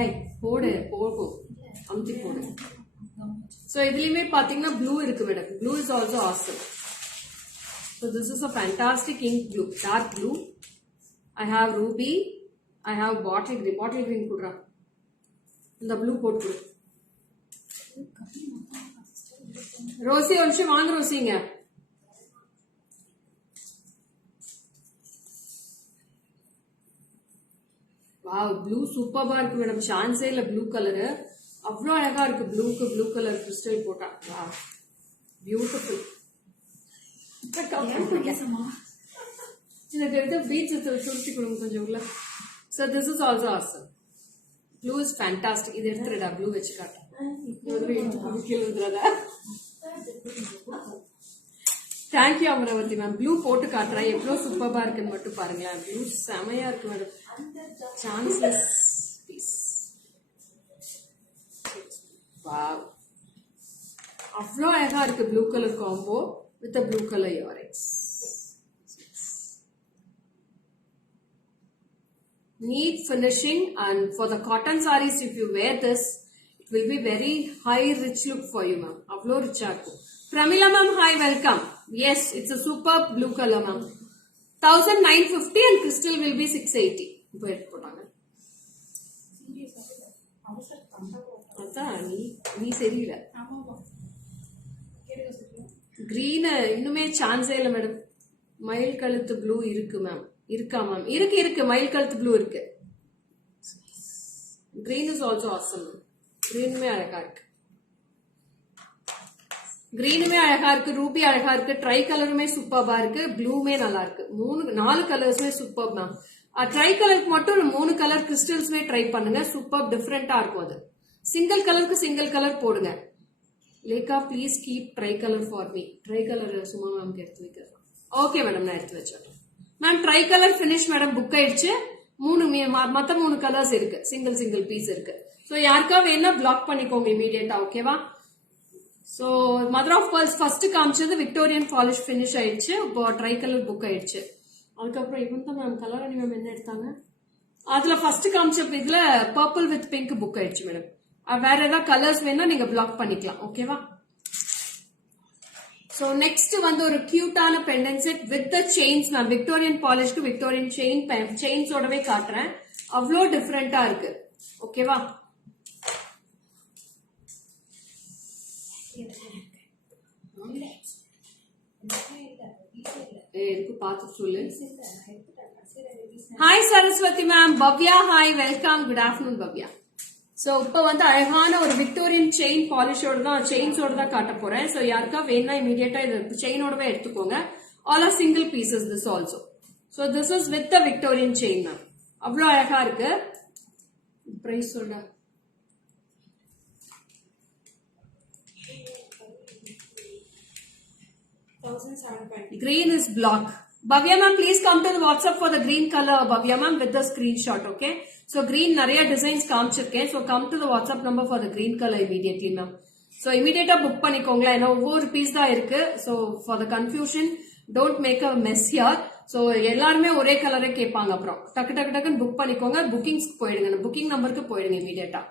ஏய் போகும் அமுத்தி போடு. So இதுலயுமே பாத்தீங்கன்னா ப்ளூ இருக்கு madam. Blue is also awesome. So this is a fantastic ink blue, dark blue. I have ruby. I have bottle green. Bottle green kudra. இந்த ப்ளூ போட்டு. ரோசி ஒரு நிமிஷம் வாங்க ரோசிங்க. வாவ் ப்ளூ சூப்பர்பா இருக்கு மேடம். சான்ஸே இல்ல ப்ளூ கலரு. அவ்வளோ அழகா இருக்கு. ப்ளூக்கு ப்ளூ கலர் கிறிஸ்டல் போட்டா. Wow beautiful. பீச் சுருட்டி கொடுங்க கொஞ்சம் உள்ள. So this is also awesome. Blue is fantastic. இது எடுத்துடா ப்ளூ வச்சு காட்டேன். Thank you Amaravathi ma'am. ப்ளூ போட்டு காட்டுறேன் எவ்வளவு சூப்பர்பா இருக்குன்னு மட்டும் பாருங்களேன். ப்ளூ செமையா இருக்கு மேடம். Chances piece. வாவ் அவ்வளோ அழகா இருக்கு blue colour combo with blue colour earrings. Neat finishing, and for the cotton sarees if you wear this it will be very high rich look for you ma'am. Avlo rich aakku. Pramila ma'am, hi, welcome. Yes, it's a superb blue color ma'am. 1950 and crystal will be 680. Wait போட்டாங்க. அதான் நீ சரியில்லை. கிரீன் இன்னுமே சான்ஸே இல்லை மேடம். மயில் கழுத்து blue இருக்கு மேம். இருக்கா மேம்? இருக்கு மயில் கழுத்து ப்ளூ இருக்கு. Green is also awesome. கிரீனுமே அழகா இருக்கு. கிரீனுமே அழகா இருக்கு. ரூபி அழகா இருக்கு. ட்ரை கலருமே சூப்பர்பா இருக்கு. ப்ளூமே நல்லா இருக்கு. 4 கலர்ஸுமே சூப்பர் மேம். ட்ரை கலருக்கு மட்டும் 3 கலர் கிறிஸ்டல்ஸ்மே ட்ரை பண்ணுங்க. சூப்பர் டிஃபரெண்டா இருக்கும். அது சிங்கிள் கலருக்கு சிங்கிள் கலர் போடுங்க. Lekha please keep tri colour for me. Tri colour சும்மா மேம்க்கு எடுத்து வைக்கிறேன். ஓகே மேடம், நான் எடுத்து வச்சேன் ma'am. Tri colour finish madam. Book ஆயிடுச்சு. மொத்த 3 கலர்ஸ் இருக்கு. சிங்கிள் பீஸ் இருக்கு. ஸோ யாருக்கா வேணா பிளாக் பண்ணிக்கோங்க இமீடியட்டா. ஓகேவா? So mother of pearls first காமிச்சது விக்டோரியன் பாலிஷ் பினிஷ் ஆயிடுச்சு. இப்போ ட்ரை கலர் புக் ஆயிடுச்சு. அதுக்கப்புறம் இவன் தான் மேம் கலர் அணி மேம் என்ன எடுத்தாங்க? அதுல ஃபர்ஸ்ட் காமிச்ச இதுல பர்பிள் வித் பிங்க் புக் ஆயிடுச்சு மேடம். வேற ஏதாவது கலர்ஸ் வேணா நீங்க பிளாக் பண்ணிக்கலாம். ஓகேவா? சோ நெக்ஸ்ட் வந்து ஒரு கியூட்டான pendant set with the chains. நான் விக்டோரியன் பாலிஷ்க்கு விக்டோரியன் செயின்ஸோடவே காட்டுறேன். அவ்வளோ டிஃப்ரெண்டா இருக்கு. ஓகேவா? எதுக்கு பார்த்து சொல்லு. Hi Saraswathi ma'am. Bhavya hi, welcome. Good afternoon Bhavya. So இப்ப வந்து அழகான ஒரு விக்டோரியன் செயின் செயின்ஸோட தான் காட்ட போறேன். சோ யாருக்கா வேணா இமீடியட்டா இது செயினோடவே எடுத்துக்கோங்க. All are single pieces this also. So this is with the Victorian chain ma'am. அவ்வளவு அழகா இருக்கு. பிரைஸ் சொல்ற green is block. Bhavya ma'am, please come to the WhatsApp for the green color, Bhavya ma'am, with the screenshot, okay? So green நிறைய designs காமிச்சிருக்கேன். So come to the WhatsApp number for the green color immediately ma'am. So immediate book பண்ணிக்கோங்களேன். ஏன்னா ஒவ்வொரு பீஸ் தான் இருக்கு. So for the confusion, don't make a mess here. So எல்லாருமே ஒரே கலரே கேட்பாங்க. அப்புறம் டக்கு டக்கு டக்குன்னு புக் பண்ணிக்கோங்க. புக்கிங்ஸ்க்கு போயிடுங்க. புக்கிங் நம்பருக்கு போயிடுங்க இமீடியட்டா.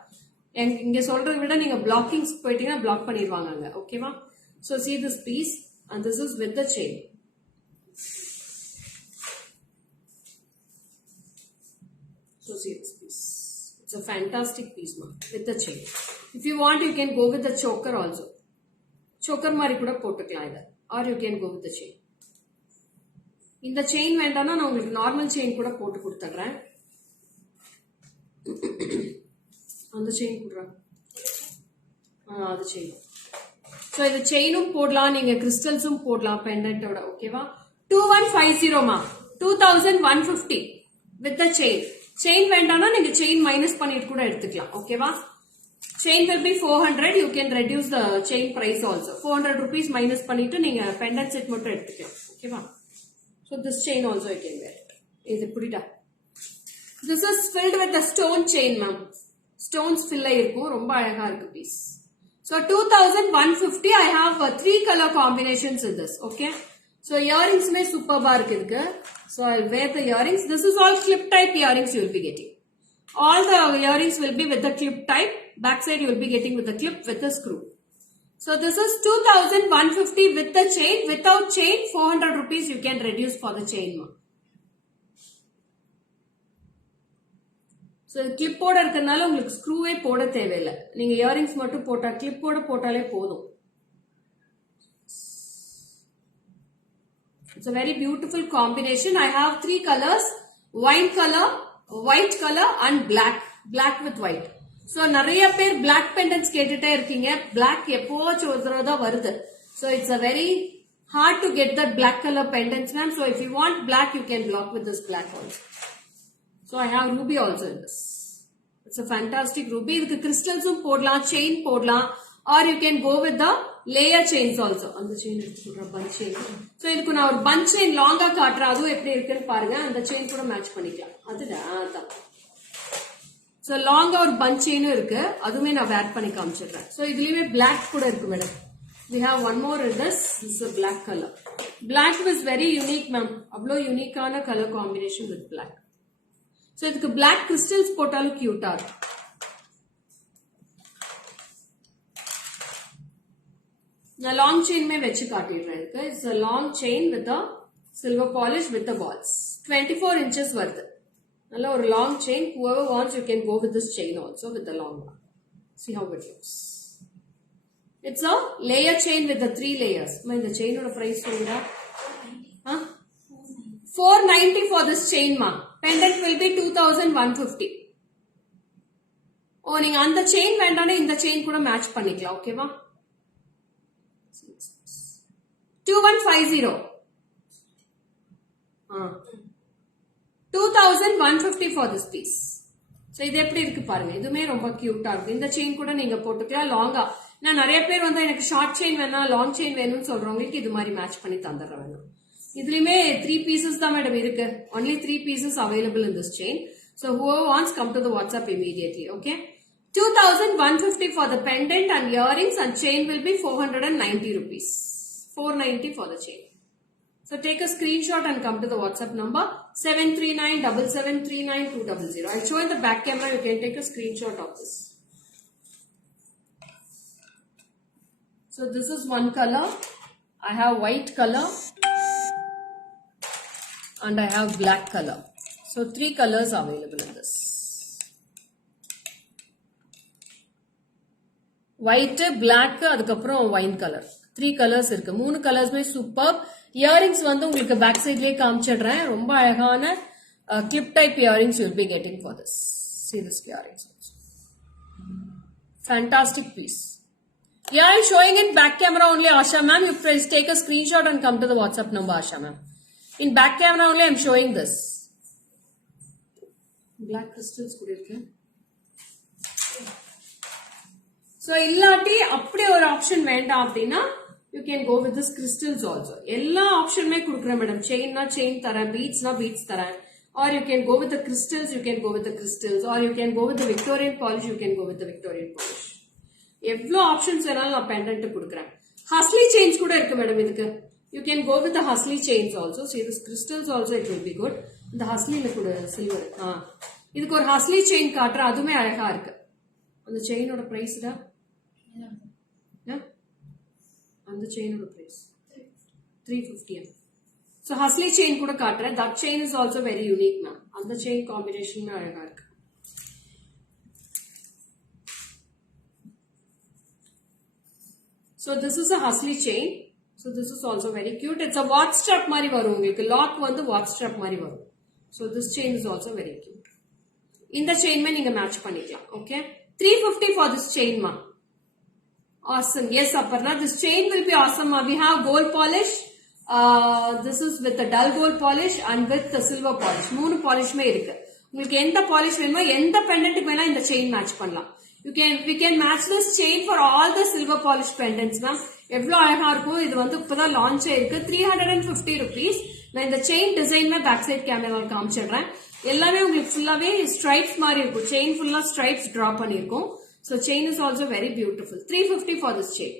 இங்க சொல்றதை விட நீங்க பிளாக்கிங்ஸ் போயிட்டீங்கன்னா பிளாக் பண்ணிடுவாங்க அங்க. ஓகேவா? So see this piece. And this is with the chain. So see this piece. It's a fantastic piece ma, with the chain. If you want, you can go with the choker also. Choker mari kuda potukkalam idha. Or you can go with the chain. இந்த செயின் வேண்டாம்னா நான் உங்களுக்கு normal chain கூட போட்டு கொடுத்துறேன். அந்த செயின் கொடுறேன். அது செயின். சோ இது செயினும் போடலாம், நீங்க கிறிஸ்டல்ஸும் போடலாம் பெண்டன்ட்டோட. ஓகேவா? 2150 மா, 2150 வித் த செயின். செயின் வேண்டாம்னா நீங்க செயின் மைனஸ் பண்ணிட்டு கூட எடுத்துக்கலாம். ஓகேவா? Chain will be 400. You can reduce the chain price also. 400 rupees minus பண்ணிட்டு நீங்க பெண்டன்ட் செட் மட்டும் எடுத்துக்கலாம். ஓகேவா? So this chain also you can wear it. இது புரியுதா? This is filled with the stone chain ma'am. Stones fill ஆயிருக்கும். ரொம்ப அழகா இருக்கு piece. So 2150. I have 3 color combinations in this. Okay. So earrings may superb irukku. So I'll wear the earrings. This is all clip type earrings you will be getting. All the earrings will be with the clip type. Backside you will be getting with the clip with the screw. So this is 2150 with the chain. Without chain 400 rupees you can reduce for the chain. So கிளிப்போட இருக்கறனால உங்களுக்கு ஸ்க்ரூவே போட தேவையில்லை. நீங்க இயரிங்ஸ் மட்டும் போட்டா கிளிப்போட போட்டாலே போதும். It's a very beautiful combination. I have 3 colors: wine color, white color and black. Black with white. So நிறைய பேர் black pendants கேட்டுட்டே இருக்கீங்க. Black எப்போவாச்சும் ஒரு தடவை தான் வருது. So it's a very hard to get that black color pendants ma'am. So if you want black you can block with this black also. So I have ruby also in this. It's a fantastic ruby. இதுக்கு crystals போடலாம், chain போடலாம், or you can go with the layer chains also. அந்த chain எடுத்துக்கற bunch chain. So இதுக்கு நான் ஒரு bunch chain லாங்கா காட்றேன். அது எப்படி இருக்குன்னு பாருங்க. அந்த chain கூட மேட்ச் பண்ணிக்கலாம். அதுதான். So லாங்கா ஒரு bunch chain இருக்கு. அதுமே நான் wear பண்ணி காமிச்சிடுறேன். So இதுலயே black கூட இருக்கு madam. We have one more in this. This is a black color. Black is very unique ma'am. அவ்ளோ யூனிக்கான color combination with black. So இதுக்கு black crystals போட்டாலும் கியூட்டா இருக்கும். நான் லாங் செயின்மே வச்சு காட்டிடுறேன். It's a long chain with a silver polish with the balls. 24 inches வருது. நல்ல ஒரு long chain. Whoever wants you can go with this chain also with the long one. See how it looks. It's a layer chain with the 3 layers. இந்த செயினோட பிரைஸ் சொல்லுடா. 490 for this chain ma. Pendant will be 2150. ஓ நீங்க அந்த செயின் வேண்டானே இந்த செயின் கூட மேட்ச் பண்ணிக்கலாம். ஓகேவா? 2150. 2150 for this piece. So இது எப்படி இருக்கு பாருங்க. இதுமே ரொம்ப கியூட்டா இருக்கு. இந்த செயின் கூட நீங்க போட்டுக்கலாம் லாங்கா. நான் நிறைய பேர் வந்து எனக்கு ஷார்ட் செயின் வேணா லாங் செயின் வேணும்னு சொல்றவங்களுக்கு இது மாதிரி மேட்ச் பண்ணி தந்துடுறேன் வேணும். இதுலயுமே 3 pieces தான் மேடம் இருக்கு. Only 3 pieces available in this chain. So whoever wants come to the WhatsApp immediately. Okay. 2150 for the pendant and earrings and chain will be 490 rupees. 490 for the chain. So take a screenshot and come to the WhatsApp number 7397739 I'll show in the back camera. You can take a screenshot of this. So this is one color. I have white color and I have black color. So 3 colors are available in this. White, black, அதுக்கப்புறம் wine color. 3 colors இருக்கு. 3 colors super. Earrings வந்து உங்களுக்கு பேக் சைட்லயே காமிச்சிடுறேன். ரொம்ப அழகான clip type earrings you'll be getting for this. See this earrings also. Fantastic piece. Yeah, I'm showing in back camera only, Asha ma'am. You please take a screenshot and come to the WhatsApp number, Asha ma'am. In back camera only, I'm showing this. Black crystals கூட இருக்கு. So இல்லாட்டி அப்படி ஒரு ஆப்ஷன் வேண்டாம் அப்படின்னா you can go with this crystals also. எல்லா ஆப்ஷனுமே கொடுக்குறேன் மேடம். செயின்னா செயின் தரேன், பீட்ஸ்னா பீட்ஸ் தரேன். Or you can go with the crystals, you can go with the crystals. Or you can go with the Victorian polish, you can go with the Victorian polish. எவ்வளோ ஆப்ஷன்ஸ் வேணாலும் நான் பெண்டன்ட் கொடுக்குறேன். ஹஸ்லி செயின்ஸ் கூட இருக்கு மேடம் இதுக்கு. You can go with the Husly chains also. See this crystals also it will be good. இந்த ஹஸ்லில கூட சில்வர். இதுக்கு ஒரு ஹஸ்லி செயின் காட்டுற அதுமே அழகா இருக்கு. அந்த செயினோட பிரைஸ் டா? அந்த செயினோட பிரைஸ் 350. So ஹஸ்லி செயின் கூட காட்டுறேன். That chain is also very unique ma'am. அந்த செயின் காம்பினேஷன் அழகா இருக்கு. So this is a Husly chain. So this is also very cute. It's a watch strap mari varum ungalku. Lock vandu watch strap mari varum. So this chain is also very cute. In the chain mein neenga match pannikalam. Okay. 350 for this chain ma. Awesome. Yes Aparna. This chain will be awesome ma. We have gold polish. This is with the dull gold polish and with the silver polish. 3 polish mein irukku. Ungalku endha polish venumo endha pendant ku vena indha chain match pannalam. We can match this chain for all the silver polish pendants ma'am. எவ்வளோ அழகா இருக்கும். இது வந்து இப்பதான் லான்ச் ஆயிருக்கு. 350 rupees. நான் இந்த chain design back side கேமராவில் காமிச்சிடுறேன். எல்லாமே உங்களுக்கு ஃபுல்லாவே ஸ்ட்ரைப்ஸ் மாதிரி இருக்கும். செயின் ஃபுல்லா ஸ்ட்ரைப்ஸ் டிரா பண்ணிருக்கும். So chain is also very beautiful. 350 for this chain.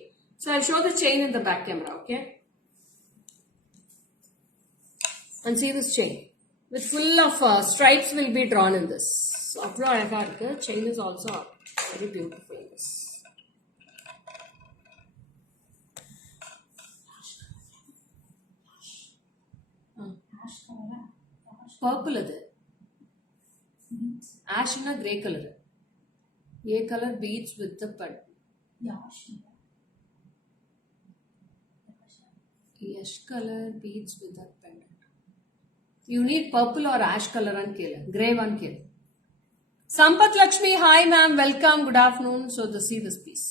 So I'll show the chain in the back camera. Okay. And see this chain with full of stripes will be drawn in this. So அவ்வளோ அழகா இருக்கு. Chain is also very beautiful in this. Purple அது. Ash na grey color. A color beads with the pad. Yash color beads with that pendant. You need purple or ash color and kela. Grey one kela. Sampath Lakshmi, hi ma'am, welcome, good afternoon. So see this piece.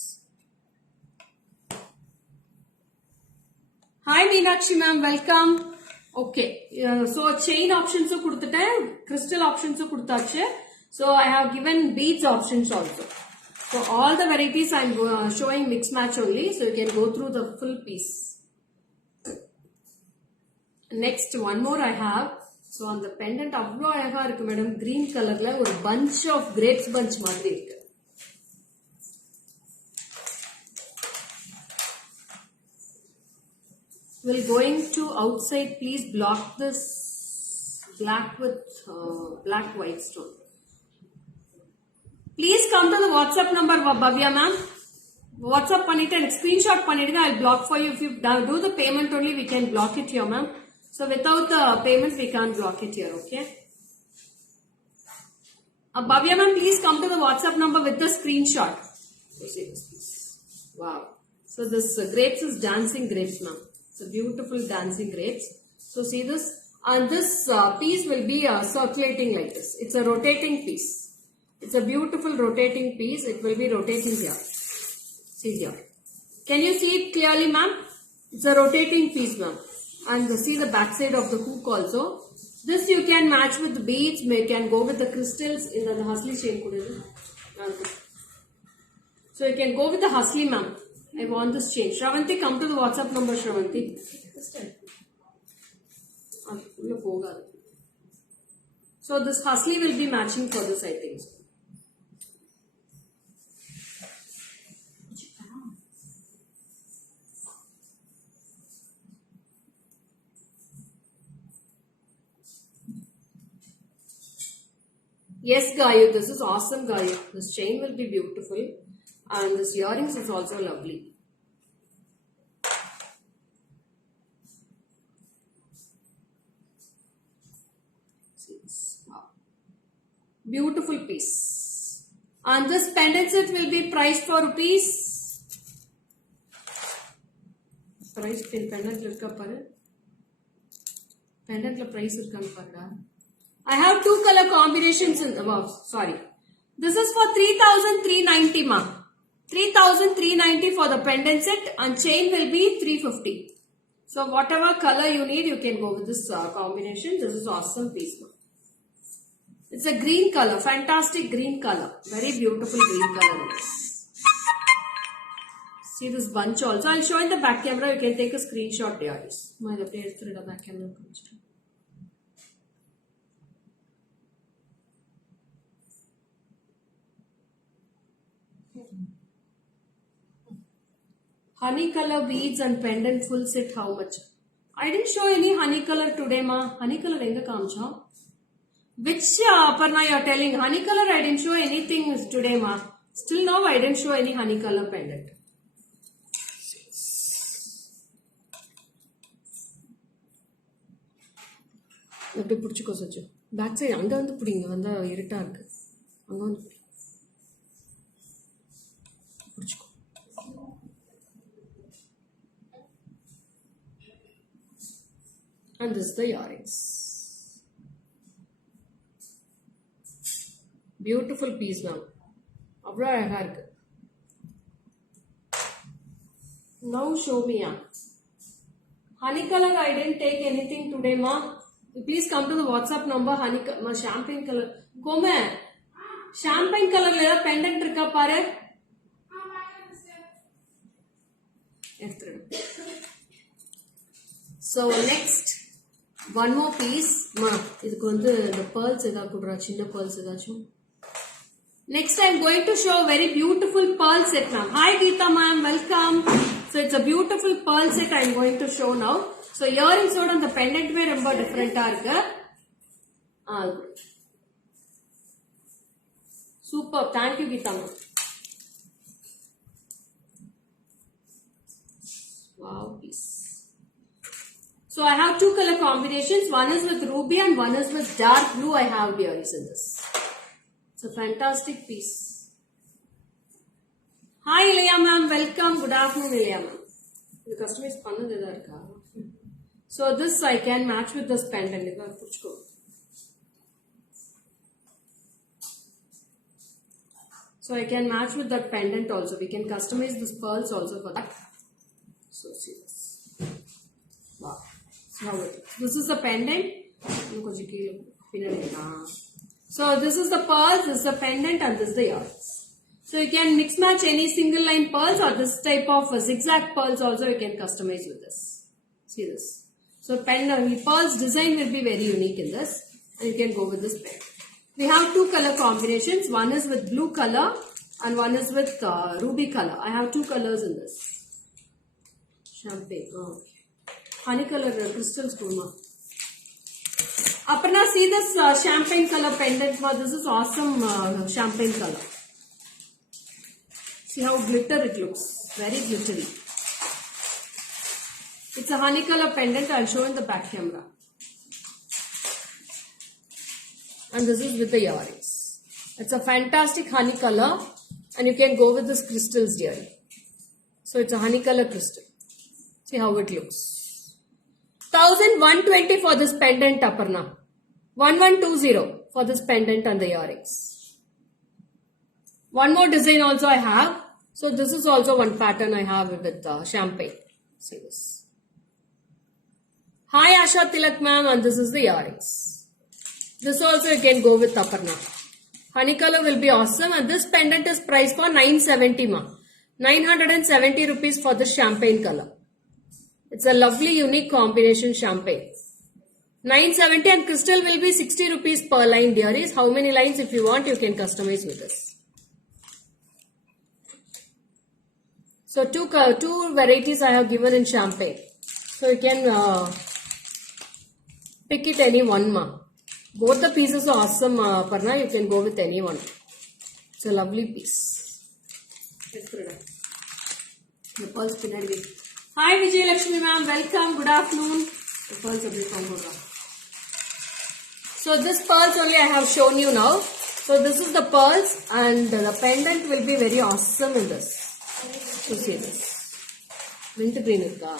Hi Meenakshi ma'am, welcome. Okay, so chain options kudutiten, crystal options kudutachu. So I have given beads options also. So all the varieties I am showing mix match only. So you can go through the full piece. Next one more I have. So on the pendant avlo alaga irukku madam, green color la or bunch of grapes bunch madri irukku. Well, going to outside, please block this black with black white stone. Please come to the WhatsApp number, Bhavya ma'am. WhatsApp pannite and screenshot pannidunga. I'll block for you. If you do the payment only, we can block it here, ma'am. So without the payment, we can't block it here, okay? Bhavya ma'am, please come to the WhatsApp number with the screenshot. So see this piece. Wow. So this grapes is dancing grapes, ma'am. It's a beautiful dancing grapes. So see this. And this piece will be circulating like this. It's a rotating piece. It's a beautiful rotating piece. It will be rotating here. See here. Can you see it clearly, ma'am? It's a rotating piece, ma'am. And see the back side of the hook also. This you can match with the beads. You can go with the crystals in the Husly chain. So you can go with the Husly, ma'am. I want this chain. Shravanti, come to the WhatsApp number, Shravanti. So this Husly will be matching for this, I think. Yes, Gayu, this is awesome, Gayu. This chain will be beautiful, and this earrings is also lovely. See this. Wow. Beautiful piece. And this pendant set will be priced for rupees. Price in pendant irukka paru. Pendant la price irukanga paruda. I have two color combinations in the box. Sorry. This is for 3,390 ma. 3,390 for the pendant set and chain will be 350. So whatever color you need, you can go with this combination. This is awesome piece ma. It's a green color, fantastic green color. Very beautiful green color. See this bunch also. I'll show in the back camera. You can take a screenshot there. My place through the back camera. Honey color beads and pendant full set. How much? I didn't show any honey color today, ma. Honey color enga kaamcha? Which Aparna you are telling? Honey color I didn't show anything today, ma. Still now I didn't show any honey color pendant. எப்படி பிடிச்சிக்கோ சச்சு back side அங்கே வந்து பிடிங்க வந்து இருட்டாக இருக்கு அங்கே வந்து பிடிச்சிக்கோ and this is the earrings. Beautiful piece now. அவ்வளோ அழகா இருக்கு. Now show me honey color I didn't take anything today, ma. Please come to the WhatsApp number. Honey champagne color. Come champagne color le pendant irukka paare. So next one more piece ma idukku vandu the pearls edha kudra chinna pearls edachum. Next I am going to show a very beautiful pearl set ma'am. Hi Geeta ma'am, welcome. So it's a beautiful pearl set I am going to show now. So earrings oda and the pendant way romba different ah irukku. Super, thank you Geeta ma'am. Wow piece. So I have two color combinations. One is with ruby and one is with dark blue. I have earrings in this. It's a fantastic piece. Hi Ilya ma'am, welcome. Good afternoon Ilya ma'am. The customer is pannadhu edha irukka. So this I can match with this pendant. So I can match with that pendant also. We can customize this pearls also for that. So see this. Wow. So this is the pendant. So this is the pearls, this is the pendant and this is the earrings. So you can mix match any single line pearls or this type of zigzag pearls also you can customize with this. See this. So pendant pearls design will be very unique in this and you can go with this pendant. We have two color combinations. One is with blue color and one is with ruby color. I have two colors in this. Champagne. Oh, okay. Honey color crystals Kurma. Aparna, see this champagne color pendant. This is awesome champagne color. See how glitter it looks. Very glittery. It's a honey color pendant. I'll show in the back camera. And this is with the earrings. It's a fantastic honey color. And you can go with this crystals dear. So it's a honey color crystal. See how it looks. 1,120 for this pendant, Aparna. 1120 for this pendant and the earrings. One more design also I have. So this is also one pattern I have with champagne. See this. Hi Asha Tilak ma'am, and this is the earrings. This also you can go with Aparna. Honey color will be awesome and this pendant is priced for 970 ma. 970 rupees for the champagne color. It's a lovely unique combination champagne. 970 and crystal will be 60 rupees per line dearies. How many lines if you want you can customize with this. So two varieties I have given in champagne. So you can pick it any one ma. Both the pieces are awesome, Parna. You can go with any one. It's a lovely piece. The pearls pinadi. Hi Vijay Lakshmi ma'am, welcome. Good afternoon. The pearls are beautiful. So this pearls only I have shown you now. So this is the pearls and the pendant will be very awesome in this. You see this. Mint green is there.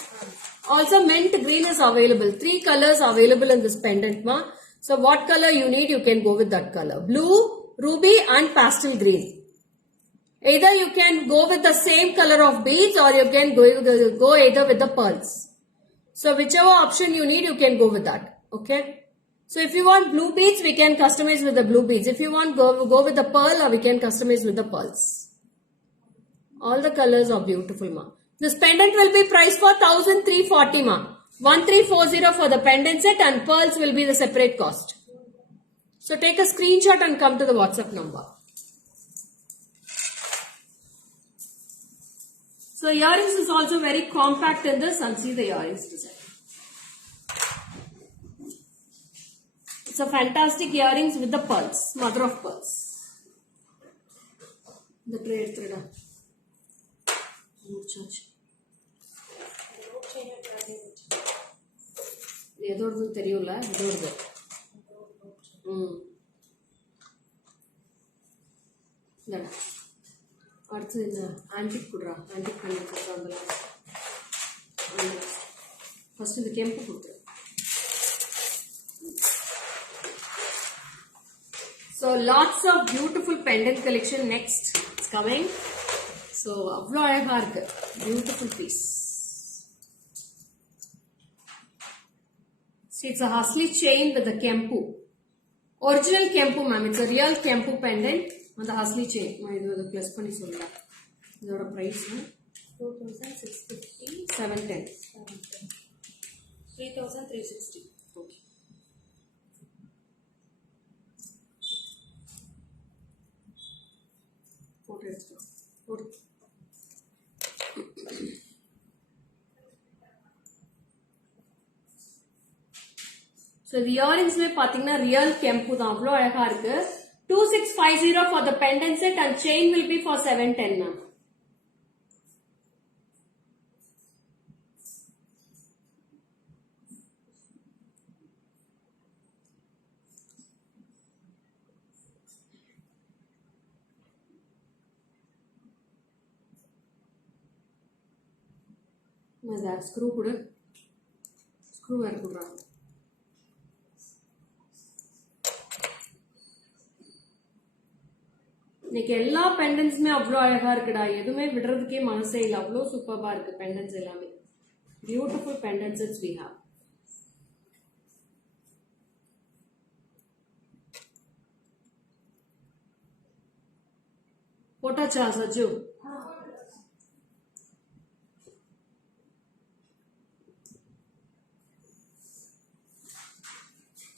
Also mint green is available. 3 colors available in this pendant ma. So what color you need, you can go with that color. Blue, ruby and pastel green. Either you can go with the same color of beads or you can go either with the pearls. So whichever option you need, you can go with that. Okay. So if you want blue beads, we can customize with the blue beads. If you want go with the pearl, or we can customize with the pearls. All the colors are beautiful ma. This pendant will be priced for 1340 ma. 1340 for the pendant set and pearls will be the separate cost. So take a screenshot and come to the WhatsApp number. So earrings is also very compact in this and see the earrings design. It's a fantastic earrings with the pearls, mother of pearls. The trade thread. எதோடது தெரியல இதோடது அடுத்து இந்த ஆன்டிக் குடுறா ஆன்டிக் பண்ணி கொடுத்தாங்க ஃபர்ஸ்ட் இந்த கெம்பு கொடுத்துரு So lots of beautiful pendant collection next it's coming. So அவ்வளோ அழகா இருக்கு beautiful piece. See it's a Hasley chain with a kempu. Original kempu ma'am. It's a real kempu pendant on the Hasley chain. நான் இது plus பண்ணி சொல்றேன். இதோட price 4650 710 3360. Okay. So the earrings में पातींगना real kempu தான் அவ்வளோ அழகா இருக்கு 2650 for the pendant set and chain will be for 710 ma'am. that screw kudu screw வேற குடுறாங்க இன்னைக்கு எல்லா பெண்டன்ட்ஸ்மே அவ்வளோ அழகா இருக்குடா எதுவுமே விடுறதுக்கே மனசே இல்லை அவ்வளோ சூப்பர்பா இருக்கு பெண்டன்ட்ஸ் எல்லாமே beautiful pendants it's we have போட்டாச்சா Saju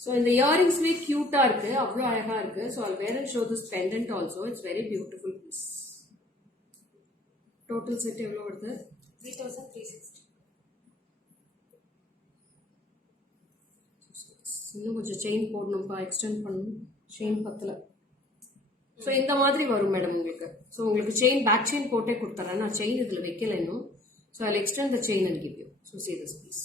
So in the earrings way cute இருக்கு அவ்வளோ அழகா இருக்கு so I'll wear and show this pendant also it's very beautiful piece total set எவ்வளோ வருது 3360 இன்னும் கொஞ்சம் செயின் போடணும்ப்பா எக்ஸ்டெண்ட் பண்ணணும் செயின் பத்தல ஸோ இந்த மாதிரி வரும் மேடம் உங்களுக்கு ஸோ உங்களுக்கு செயின் பேக் செயின் போட்டே கொடுத்துறேன் நான் செயின் இதில் வைக்கல இன்னும் so I'll extend the chain and give you so see this piece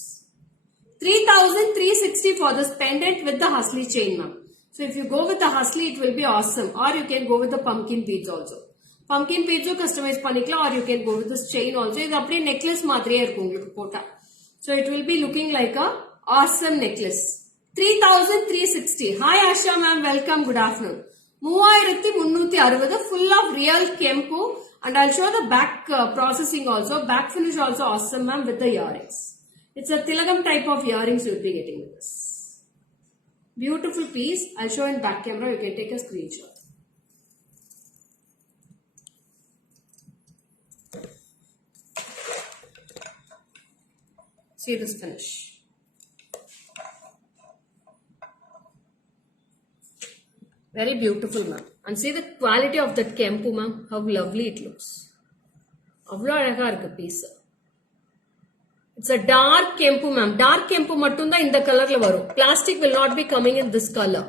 3360 for this pendant with the Hasley chain ma'am. So if you go with the Hasley it will be awesome or you can go with the pumpkin beads also. Pumpkin beads customize பண்ணிக்கலாம் or you can go with this chain also. இது அப்படியே necklace மாதிரியே இருக்கும் உங்களுக்கு போட்டா. So it will be looking like a awesome necklace. 3360. Hi Asha ma'am, welcome, good afternoon. 3360 full of real kempu and I'll show the back processing also. Back finish also awesome ma'am with the earrings. It's a tilagam type of earrings you'll be getting with this. Beautiful piece. I'll show in back camera. You can take a screenshot. See this finish. Very beautiful ma'am. And see the quality of that kempu ma'am. How lovely it looks. Avlo alaga irukku piece. It's a dark kempu ma'am. Dark kempu mattum da indha color la varum. Plastic will not be coming in this color.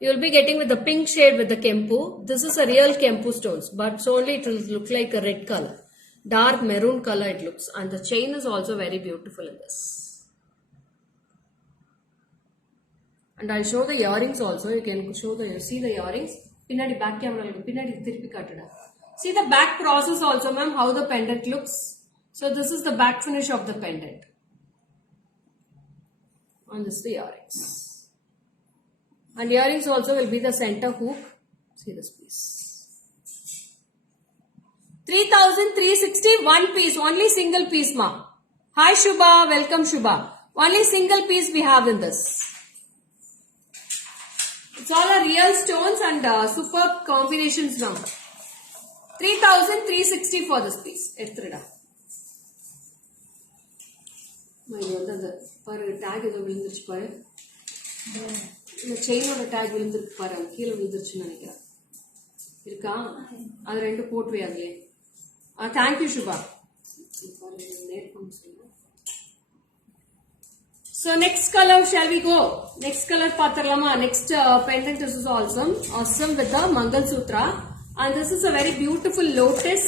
You will be getting with the pink shade with the kempu. This is a real kempu stones, but only it will look like a red color. Dark maroon color it looks. And the chain is also very beautiful in this. And I'll show the earrings also. You can see the earrings. Pinnadi back camera. See the back process also, ma'am, how the pendant looks. So this is the back finish of the pendant. And this is the earrings. And earrings also will be the center hook. See this piece. 3,360, one piece. Only single piece, ma. Hi Shubha, welcome Shubha. Only single piece we have in this. It's all a real stones and superb combinations now. 3,360 for this piece. Etrida. My God, the tag is இந்த செயினோட டேக் விழுந்துருக்கு பாரு, கீழே விழுந்துருச்சுன்னு நினைக்கிறேன். இருக்கா? அது ரெண்டு போட்டு அதுலயே. Thank you Subha. So next color shall we go? Next color paatharlama. Next pendant this is awesome with the Mangal Sutra, and this is a very beautiful lotus.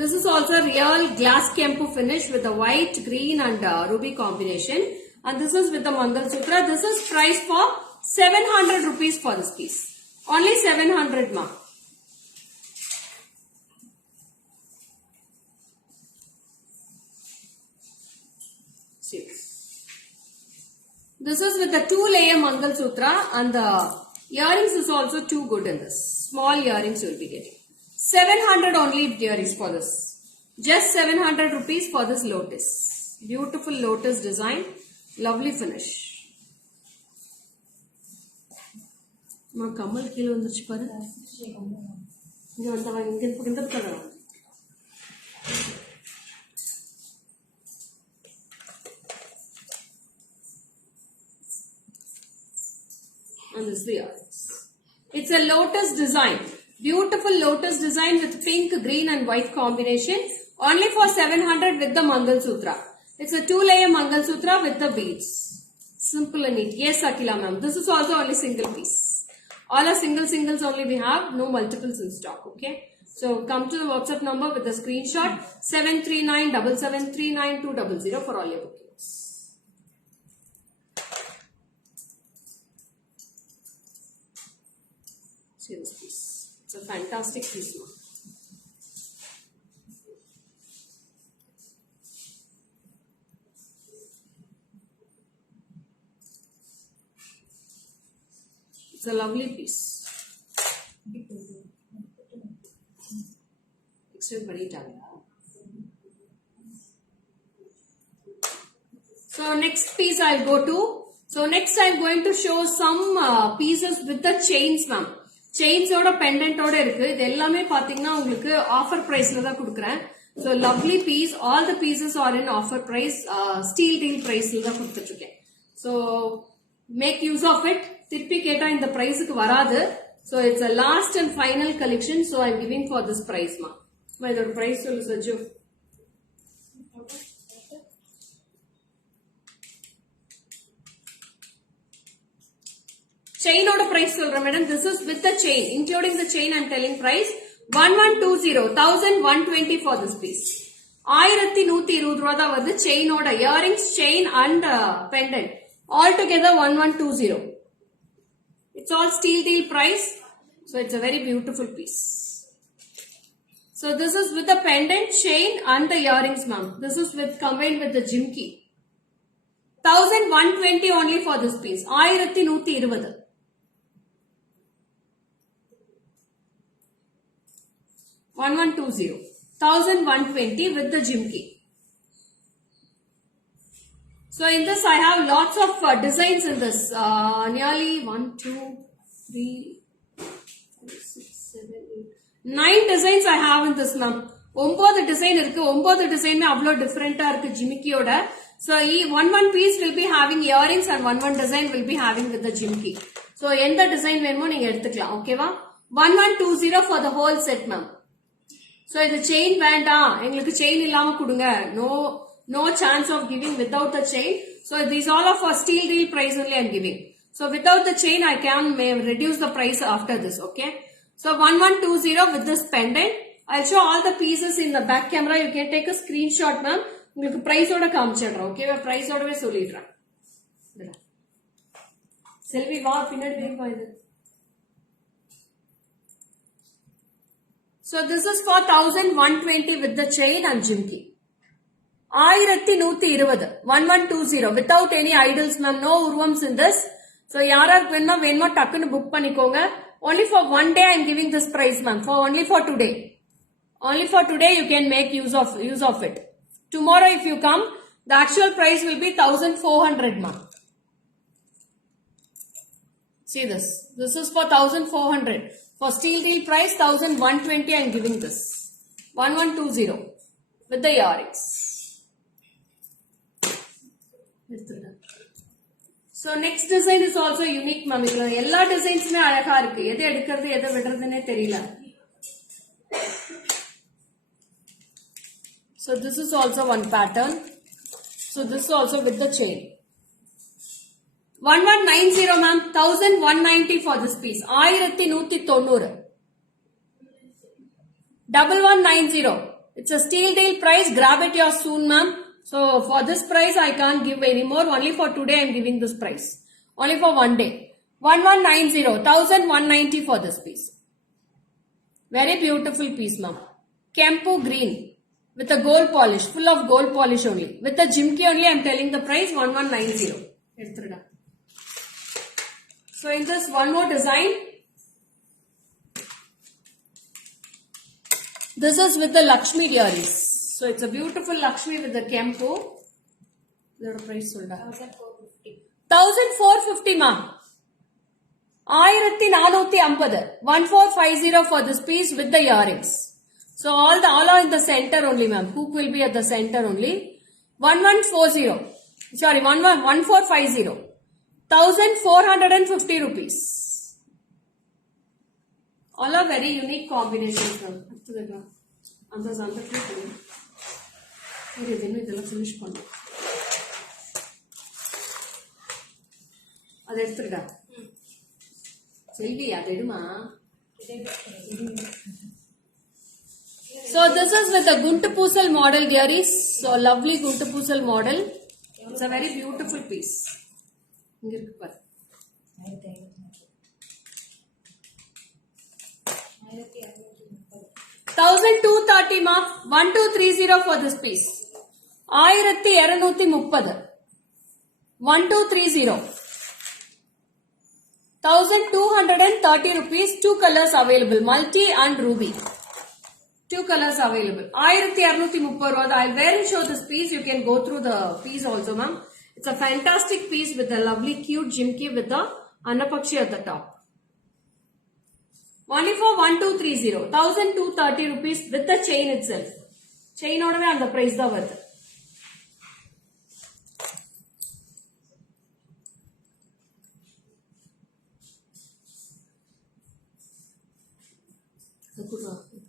This is also a real glass kempu finish with the white, green and ruby combination, and this is with the Mangal Sutra. This is priced for 700 rupees for this piece. Only 700 ma. See this. This is with the 2-layer Mangal Sutra, and the earrings is also too good in this. Small earrings you will be getting. 700 only earrings for this. Just 700 rupees for this lotus. Beautiful lotus design. Lovely finish. Ma kamal kilo vandiruchu paru. Inga vandava inga kala. And this is the earrings. It's a lotus design. Beautiful lotus design with pink, green and white combination. Only for 700 with the Mangal Sutra. It's a 2-layer Mangal Sutra with the beads. Simple and neat. Yes, Akila ma'am. This is also only single piece. All are singles only we have. No multiples in stock. Okay. So come to the WhatsApp number with the screenshot 73977399200 for all your bookings. See this piece. It's a fantastic piece. It's a lovely piece. So next piece I'll go to. So next I'm going to show some pieces with the chains, ma'am. Chains oda pendant oda irukku. Idu ellame pathina ungalku offer price la da kudukuren. So lovely piece. All the pieces are in offer price. Steel deal price la da kuduthirken. So make use of it. Tirpi keta in the price ku varadu. So it's a last and final collection. So I'm giving for this price, ma. Ma idoda price sollu Sajju. Chain order price solra madam. This is with the chain, including the chain I'm telling price 1120 for this piece. 1120 ரூபாய் தான் வருது chain order, earrings, chain and pendant all together 1120. It's all steel deal price, so it's a very beautiful piece. So this is with the pendant, chain and the earrings, ma'am. This is with combined with the jimki. 1120 only for this piece. 1120. 1120. 1120 with the jimki. So in this I have lots of designs in this. Nearly 1, 2, 3, 4, 6, 7, 8, 9 designs I have in this, ma'am. 9 design irukku. 9 design me avlo different ah irukku jimki oda. So one piece will be having earrings and one design will be having with the jimki. So endha design venumo neenga eduthikalam. Okay va? 1120 for the whole set, ma'am. So the chain venda engalukku chain illama kudunga. No chance of giving without the chain. So these all are for steel deal price only I'm giving. So without the chain, I can reduce the price after this. Okay. So 1120 with this pendant. I'll show all the pieces in the back camera. You can take a screenshot, ma'am. உங்களுக்கு price ஓட காமிச்சிடுறேன். Okay, price ஓடவே சொல்லிடுறேன். செல்வி வா பின்னாடி வேணுமா இது. So this is for 1120 with the chain and jimki. 1120 1120 without any idols, ma'am. No urvams in this. So யாராருக்கு வேணுமா டக்குன்னு புக் பண்ணிக்கோங்க. Only for one day I am giving this price, ma'am. Only for today. Only for today you can make use of it. Tomorrow if you come, the actual price will be 1400, ma'am. See this. This is for 1400. For steel deal price 1120 I am giving this. 1120 with the earrings. So next design is also unique, ma'am. எல்லா டிசைன்ஸ்மே அழகா இருக்கு. எதை எடுக்கிறது எதை விடுறதுன்னே தெரியல. So this is also one pattern. So this is also with the chain. 1190, ma'am. 1190 for this piece. 1190. 1190. It's a steel deal price. Grab it yours soon, ma'am. So for this price I can't give any more. Only for today I am giving this price. Only for one day. 1190. 1190 for this piece. Very beautiful piece, ma'am. Kempu green with a gold polish. Full of gold polish only. With the jimki only I am telling the price 1190. So in this one more design. This is with the Lakshmi earrings. So it's a beautiful Lakshmi with the Kempo. What price solda? 1450. 1450, ma'am. 1450. 1450 for this piece with the earrings. So all are in the center only, ma'am. Hook will be at the center only. 1140. Sorry, 1450. 1450 rupees. All are very unique combinations, ma'am. இதெல்லாம் ஃபினிஷ் பண்ணும். அதை எடுத்துடா செல்வி, அதை எடுமா. So this is with the Guntu Poosal model, dearies. So lovely Guntu Poosal model. It's a very beautiful piece. இங்க இருக்கு பாரு. 1230, ma'am. 1230 for this piece. 1230. 1230. 1230 rupees. Two colors available. Multi and ruby. Two colors available. 1230. I'll wear and show this piece. You can go through the piece also, ma'am. It's a fantastic piece with a lovely cute jimki with the Annapakshi at the top. Only for 1230. 1230 rupees with the chain itself. Chain order and the price da varudhu.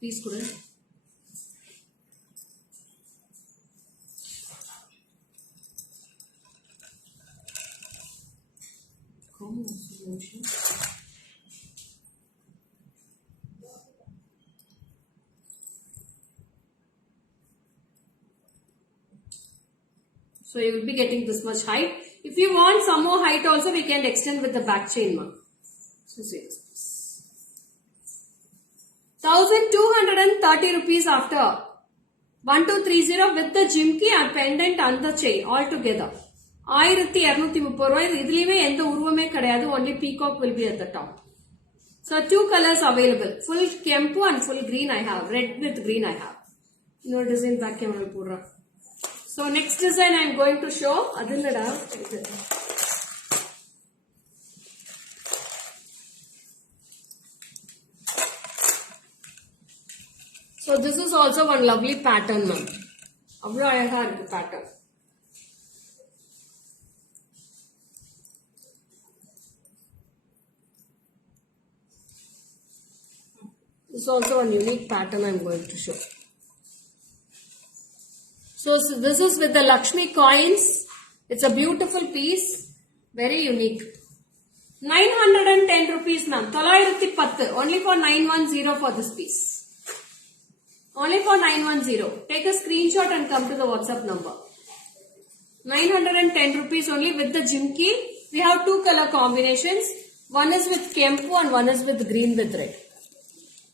Piece kuda. Como solution. So you will be getting this much height. If you want some more height also, we can extend with the back chain, ma'am. So see this. 1230 rupees after 1230 with the jimki and pendant and the chain all together. 1230. இதுலயுமே எந்த உருவமே கிடையாது. Only peacock will be at the top. So two colors available. Full kempu and full green I have. Red with green I have. No design back camera pura. So next design I am going to show. Adillada. So this is also one lovely pattern, ma'am. Avlo alaga irukku pattern. This is also one unique pattern I am going to show. So this is with the Lakshmi coins. It's a beautiful piece. Very unique. 910 rupees, ma'am. 910. Only for 910 for this piece. Only for 910. Take a screenshot and come to the WhatsApp number. 910 rupees only with the jimki. We have two color combinations. One is with kempu and one is with green with red.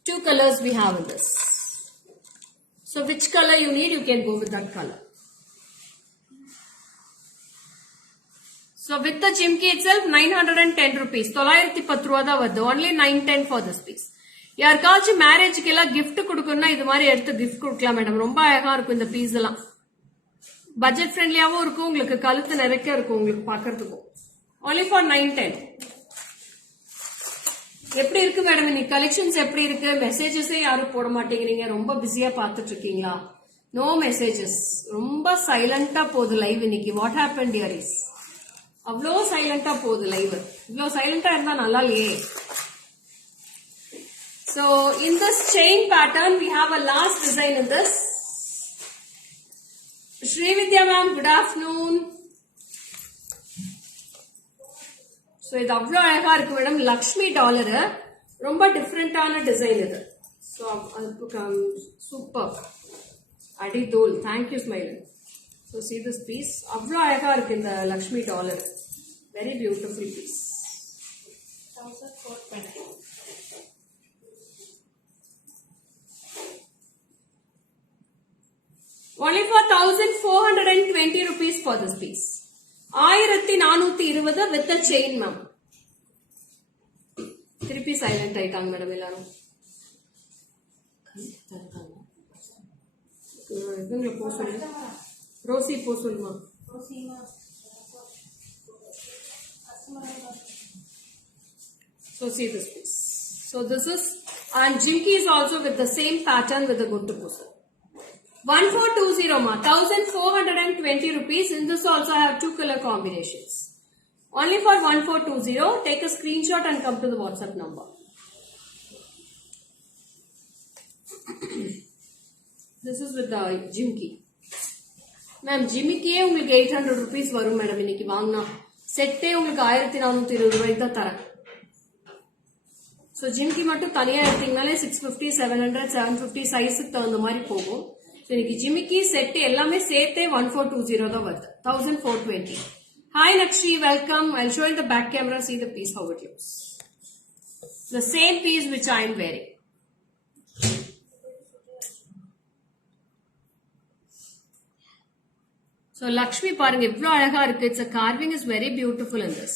Two colors we have in this. So which color you need, you can go with that color. So with the jimki itself, 910 rupees. 910 ரூபா தான் வருது. Only 910 for this piece. யாருக்காச்சும் மேரேஜ்க்கு எல்லாம் gift கொடுக்கணும்னா இது மாதிரி எடுத்து gift கொடுக்கலாம் மேடம். ரொம்ப அழகா இருக்கும் இந்த பீஸ் எல்லாம். பட்ஜெட் ஃப்ரெண்ட்லியாவும் இருக்கும், உங்களுக்கு கழுத்து நிறைக்க இருக்கும் உங்களுக்கு பாக்கிறதுக்கும். Only for 910. எப்படி இருக்கு மேடம் இன்னைக்கு கலெக்ஷன்ஸ் எப்படி இருக்கு? மெசேஜஸே யாரும் போட மாட்டேங்கிறீங்க, ரொம்ப பிஸியா பாத்துட்டு இருக்கீங்களா? நோ மெசேஜஸ், ரொம்ப சைலண்டா போகுது லைவ் இன்னைக்கு. What happen dears? அவ்வளோ சைலண்டா போகுது லைவ். இவ்வளோ சைலண்டா இருந்தா நல்லா இல்லையே. So in this chain pattern we have a last design in this. Srividya ma'am, good afternoon. So இது அவ்வளோ அழகா இருக்கு மேடம். லக்ஷ்மி டாலர், ரொம்ப டிஃப்ரெண்டான டிசைன் இது. ஸோ சூப்பர் அடி தூள். Thank you smile. So see this piece, அவ்வளோ அழகா இருக்கு இந்த Lakshmi dollar. Very beautiful piece. 1420. Only for 1420 rupees for this piece. 1420 with the chain, ma'am. திருப்பி சைலண்ட் ஆயிட்டாங்க மேடம் எல்லாரும். போ சொல்லு ரோசி, போ சொல்லுமா. So see this piece. So this is, and jimki is also with the same pattern with the guttu puzzle. 1420 ma, 1420 rupees. In this also I have two color combinations. Only for 1420. Take a screenshot and come to the WhatsApp number. This is with the jimki. Ma'am, jimki உங்களுக்கு 800 rupees வரும் மேடம். இன்னைக்கு வாங்கினா செட்டே உங்களுக்கு 1420 ரூபாய்க்கு தான் தரேன். ஸோ ஜிம்கி மட்டும் தனியா எடுத்தீங்கனாலே 650, 700, 750 சைஸுக்கு தகுந்த மாதிரி போகும். இன்னைக்கு ஜிமிக்கி செட் எல்லாமே சேர்த்தே 1420 தான் வருது. 1420. ஹாய் nakshi, welcome. I'll show you the back camera, see the piece how it looks. The same piece which I am wearing. So Lakshmi பாருங்க இவ்ளோ அழகா இருக்கு. It's a carving is very beautiful in this.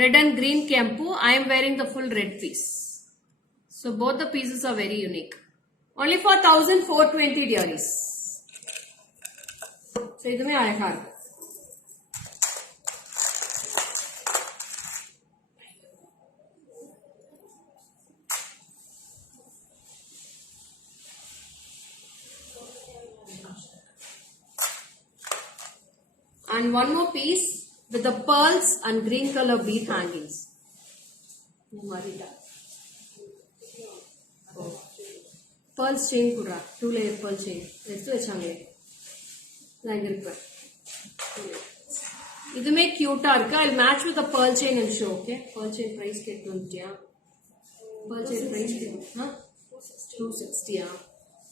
Red and green kempu. I am wearing the full red piece. So both the pieces are very unique. Only for 1420 dearies. So இதுமே அழகா இருக்கு. And one more piece with the pearls and green color bead hangings. Pearls chain kudra, 2-layer pearl chain. Let's do a change. இதுமே cute-ஆ இருக்கு. I'll match with the pearl chain and show. Okay, pearl chain price கேட்டு வந்துட்டியா? Pearl chain price கேட்டு 260.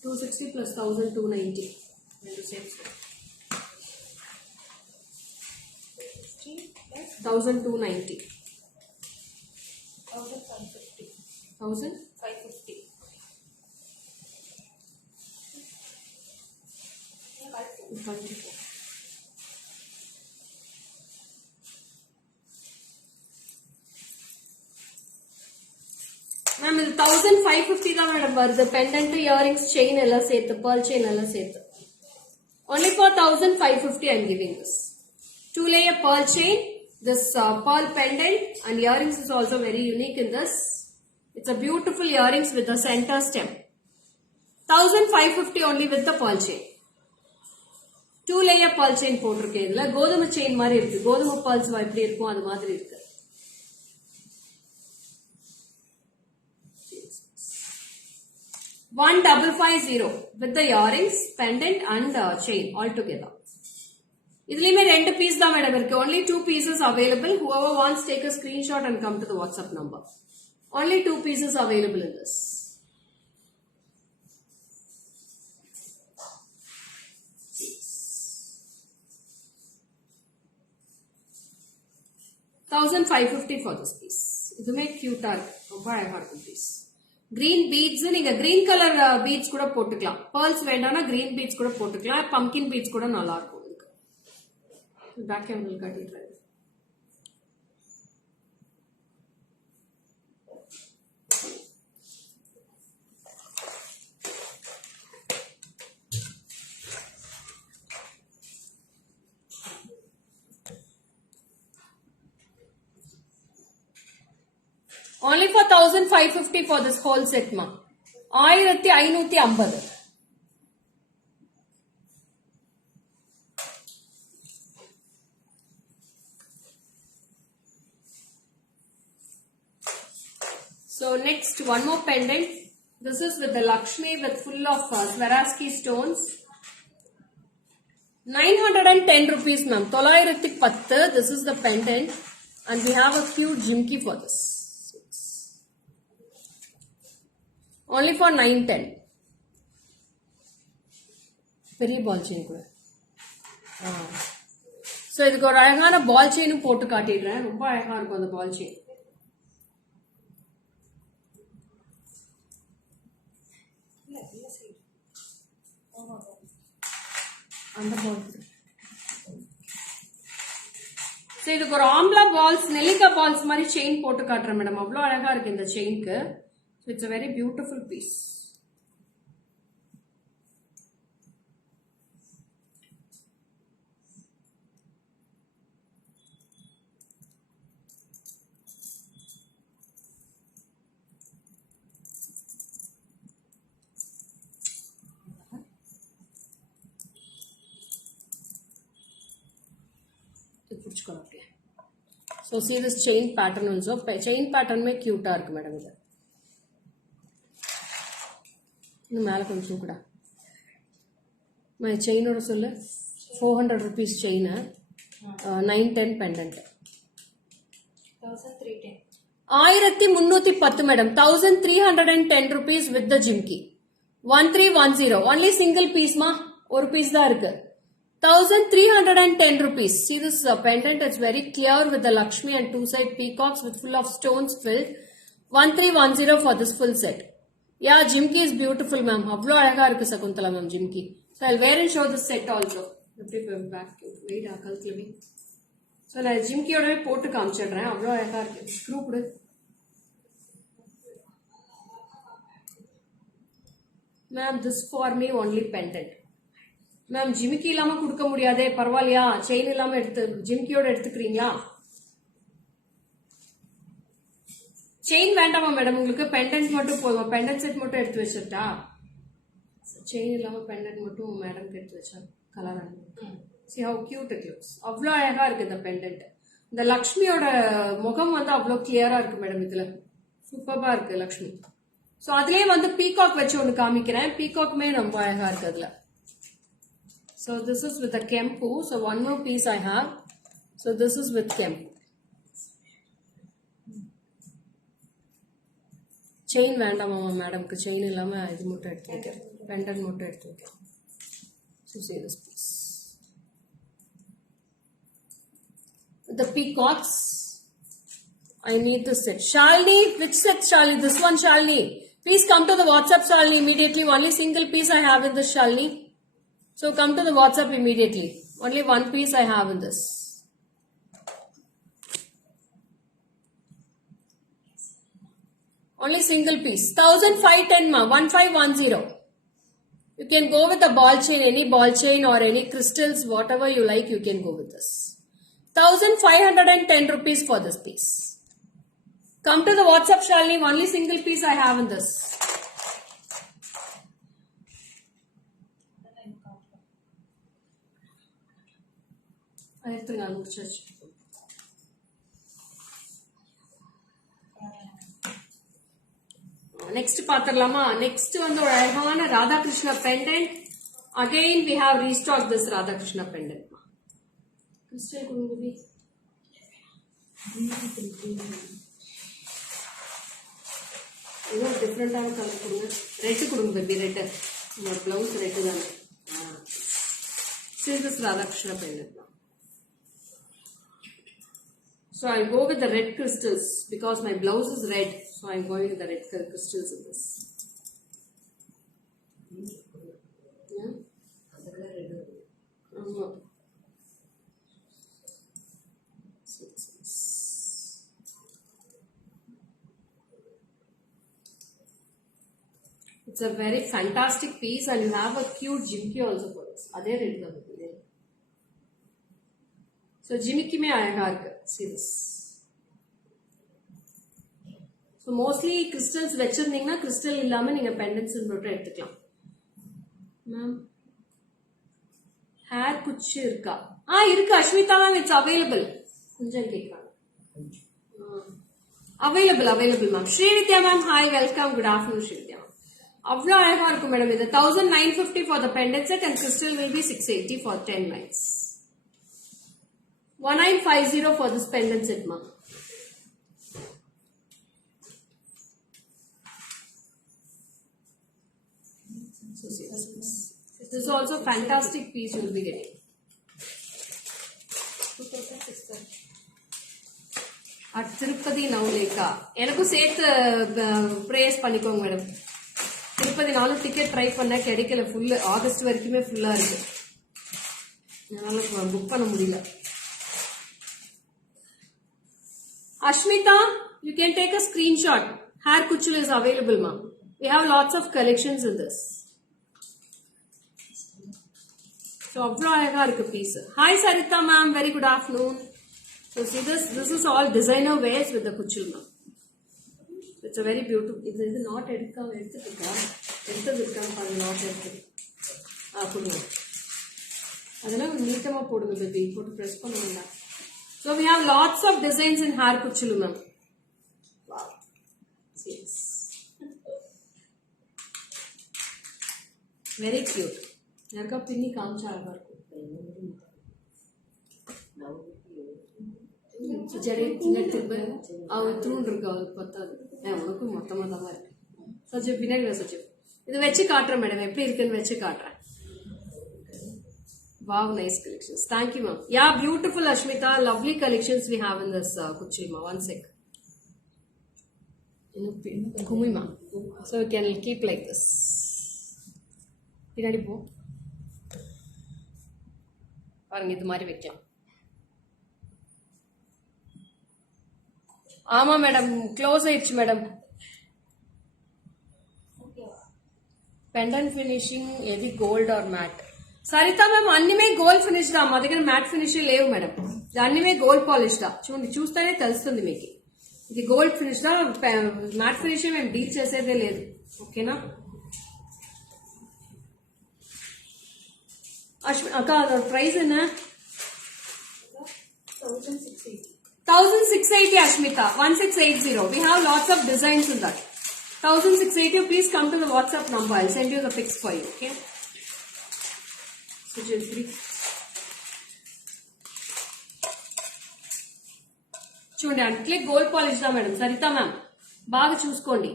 260 plus 1290. Into same store. 1290. 1550. 1550. Ma'am, இது 1550 தான் மேடம் வருது. Pendant, earrings, chain எல்லாம் சேர்த்து, pearl chain எல்லாம் சேர்த்து. Only for 1550 I am giving this. 2-layer pearl chain, this pearl pendant and earrings is also very unique in this. It's a beautiful earrings with the center stem. 1550 only with the pearl chain. 2-layer pearl chain போட்டிருக்கேன். இதுல கோதுமை செயின் மாதிரி இருக்கு. கோதுமை pearls எப்படி இருக்கும் அது மாதிரி இருக்கு. $1550 with the earrings, pendant and chain all together. இதுலயுமே 2 பீஸ் தான் மேடம் இருக்கு. only 2 pieces available. Whoever wants take a screenshot and come to the WhatsApp number. Only 2 pieces available in this. $1,550 for this piece. இதுமே கியூட்டா இருக்கு, ரொம்ப அழகா இருக்கும் பீஸ். கிரீன் பீட்ஸ், நீங்க கிரீன் கலர் பீட்ஸ் கூட போட்டுக்கலாம். பேர்ல்ஸ் வேண்டாம்னா கிரீன் பீட்ஸ் கூட போட்டுக்கலாம். பம்கின் பீட்ஸ் கூட நல்லா இருக்கும். பேக் கேமரா காட்டிடுறேன். Only for 1,550 for this whole set ma. 1,550. So next, one more pendant. This is with the Lakshmi with full of Swarovski stones. 910 rupees ma'am. 910. This is the pendant. And we have a cute jimki for this. Only for 910. Very ball chain kuda. So இதுக்கு ஒரு அழகான பால் செயினும் போட்டு காட்டிடுறேன். ரொம்ப அழகா இருக்கும் அந்த பால் செயின். அந்த பால். So இதுக்கு ஒரு ஆம்லா பால்ஸ், நெல்லிக்காய் பால்ஸ் மாதிரி செயின் போட்டு காட்டுறேன் மேடம். அவ்வளவு அழகா இருக்கு இந்த செயினுக்கு. So it's a very beautiful piece. So see this chain pattern also. Chain pattern में cute आ रहा मैडम इधर. ये मैल कौन सा कुड़ा? मैं chain और सोले 400 rupees chain है. 910 pendant. 1,310. 1,310 मैडम. 1,310 rupees with the jimki. 1310. Only single piece ma. और piece दा इருக்கு. 1,310 rupees. See this pendant, it's very clear with the Lakshmi and 2 side peacocks with full of stones filled. 1,310 for this full set. Yeah, jimki is beautiful ma'am. Avlo alaga irukku Sakuntala ma'am jimki. So I'll wear and show this set also. Back wait akalkluvi. So na jimki oda potu kaamichidren. Avlo alaga irukku. Screw kudu. Ma'am, this for me only pendant. Ma'am ஜிமிக்கி இல்லாம கொடுக்க முடியாதே, பரவாயில்லையா? செயின் இல்லாம எடுத்து ஜிமிக்கியோட எடுத்துக்கிறீங்களா? செயின் வேண்டாமா மேடம் உங்களுக்கு? பெண்டன்ட் மட்டும் போதும். பெண்டன்ட் செட் மட்டும் எடுத்து வச்சிட்டா? செயின் இல்லாம பெண்டன்ட் மட்டும் மேடம் எடுத்து வச்சா colour. See how cute it looks. அவ்வளோ அழகா இருக்கு இந்த பெண்டன்ட். இந்த லக்ஷ்மியோட முகம் வந்து அவ்வளோ கிளியரா இருக்கு மேடம். இதுல சூப்பர்பா இருக்கு லக்ஷ்மி. சோ அதுலயே வந்து பீகாக் வச்சு ஒன்னு காமிக்கிறேன். பீகாக்குமே ரொம்ப அழகா இருக்கு அதுல. So this is with the Kempu. So one more piece I have. So this is with Kempu. Chain வேண்டாமா மேடம்? செயின் இல்லாம இது மட்டும் எடுத்து வைக்கிறேன். பெண்டன்ட் மட்டும் எடுத்து வைக்கிறேன். So see this piece. The peacocks. I need this set. Shalini, which set Shalini? This one Shalini. Please come to the WhatsApp Shalini immediately. Only single piece I have in this Shalini. So come to the WhatsApp immediately. Only one piece I have in this. Only single piece. 1,510 ma. 1,510. You can go with a ball chain, any ball chain or any crystals, whatever you like, you can go with this. 1,510 rupees for this piece. Come to the WhatsApp Shalini. Only single piece I have in this. Next பாத்திரலாமா? Next வந்து ஒரு அழகான ராதா Krishna pendant. Again we have restocked this Radha Krishna pendant. Crystal கொடுங்க baby. இன்னும் டிஃப்ரெண்டான கலர் கொடுங்க. ரெட்டு கொடுங்க baby, red. உங்களோட ப்ளவுஸ் ரெட்டு தானே. See this Radhakrishna pendant now. So I'll go with the red crystals because my blouse is red. So I'm going with the red crystals in this. Yeah. It's a very fantastic piece and you have a cute jimki also for this. Adhe red da badile. So jimki mein aayega irukku. See this. So mostly crystals vechirundinga crystal illama neenga pendants மட்டும் எடுத்துக்கலாம். Ma'am, hair kuchu irukka? Irukku Ashmita ma'am, it's available. Konjam kekkaanga. Available ma'am. Srividya ma'am, hi, welcome, good afternoon Srividya. அவ்வளோ அழகா இருக்கும் மேடம். இது 1950 for the pendant set and crystal will be 680 for 10 lines. 1950 for this pendant set ma'am. So see this is also a fantastic piece you will be getting. At Tirupati Nauleka எனக்கும் சேர்த்து பிரேஸ் பண்ணிக்கோங்க மேடம். திருப்பதி நாளும் ticket try பண்ண கிடைக்கல, ஃபுல்லு ஆகஸ்ட் வரைக்குமே ஃபுல்லா இருக்கு, அதனால புக் பண்ண முடியல. Ashmita, you can take a screenshot. Hair kuchul is available ma'am. We have lots of collections in this. So avlo alega irukku piece. Hi Sarita ma'am, very good afternoon. So see this is all designer wears with the kuchul ma'am. It's a very beautiful. This is not எடுத்துக்கா பாருங்க, நாட் எடுத்து போடுங்க. அதெல்லாம் நீட்டமா போடுங்க பேபி, போட்டு ப்ரெஸ் பண்ண வேண்டாம். So we have lots of designs in hair kuchulu ma'am. Wow. Yes. Very cute. யாருக்கா பின்னி காமிச்சா அழகா இருக்கும். ஜடை திரும்ப அவன் தூண் இருக்கு, அவருக்கு பத்தாது. உனக்கும் மொத்தமா தான் இருக்கு. சஜிவ் பின்னாடி சஜிவ் இது வச்சு காட்டுறேன் மேடம், எப்படி இருக்குன்னு வச்சு காட்டுறேன். Wow, nice collections. Thank you ma'am. Yeah, beautiful Ashmita, lovely collections we have in this kuchil ma. One sec. Kumi ma. So we can keep like this. பின்னாடி போ பாருங்க, இது மாதிரி வைக்கலாம். ஆமா மேடம், க்ளோஸ் ஆயிடுச்சு மேடம். పెండెంట్ ఫినిషింగ్ ఏది gold or matte? Saritha ma'am అన్నిమే గోల్డ్ ఫినిష్ దా, మా దగ్గర మ్యాట్ ఫినిష్ లేవు మేడం. అన్నిమే గోల్డ్ పాలిష్ దా, చూడండి, చూస్తేనే తెలుస్తుంది మీకు. ఇది గోల్డ్ ఫినిష్ దా, మ్యాట్ ఫినిష్ మేము డీల్ చేసేదే లేదు. ఓకేనా అక్క, ప్రైస్ என்ன? 1680 Ashmita, 1680. We have lots of designs in that. 1680. Please come to the WhatsApp number. I'll send you the pics for you. Okay. So gently. చూడండి, అంటే గోల్డ్ పాలిష్ దా మేడం. సరిత మ్యామ్ బాగా చూసుకోండి,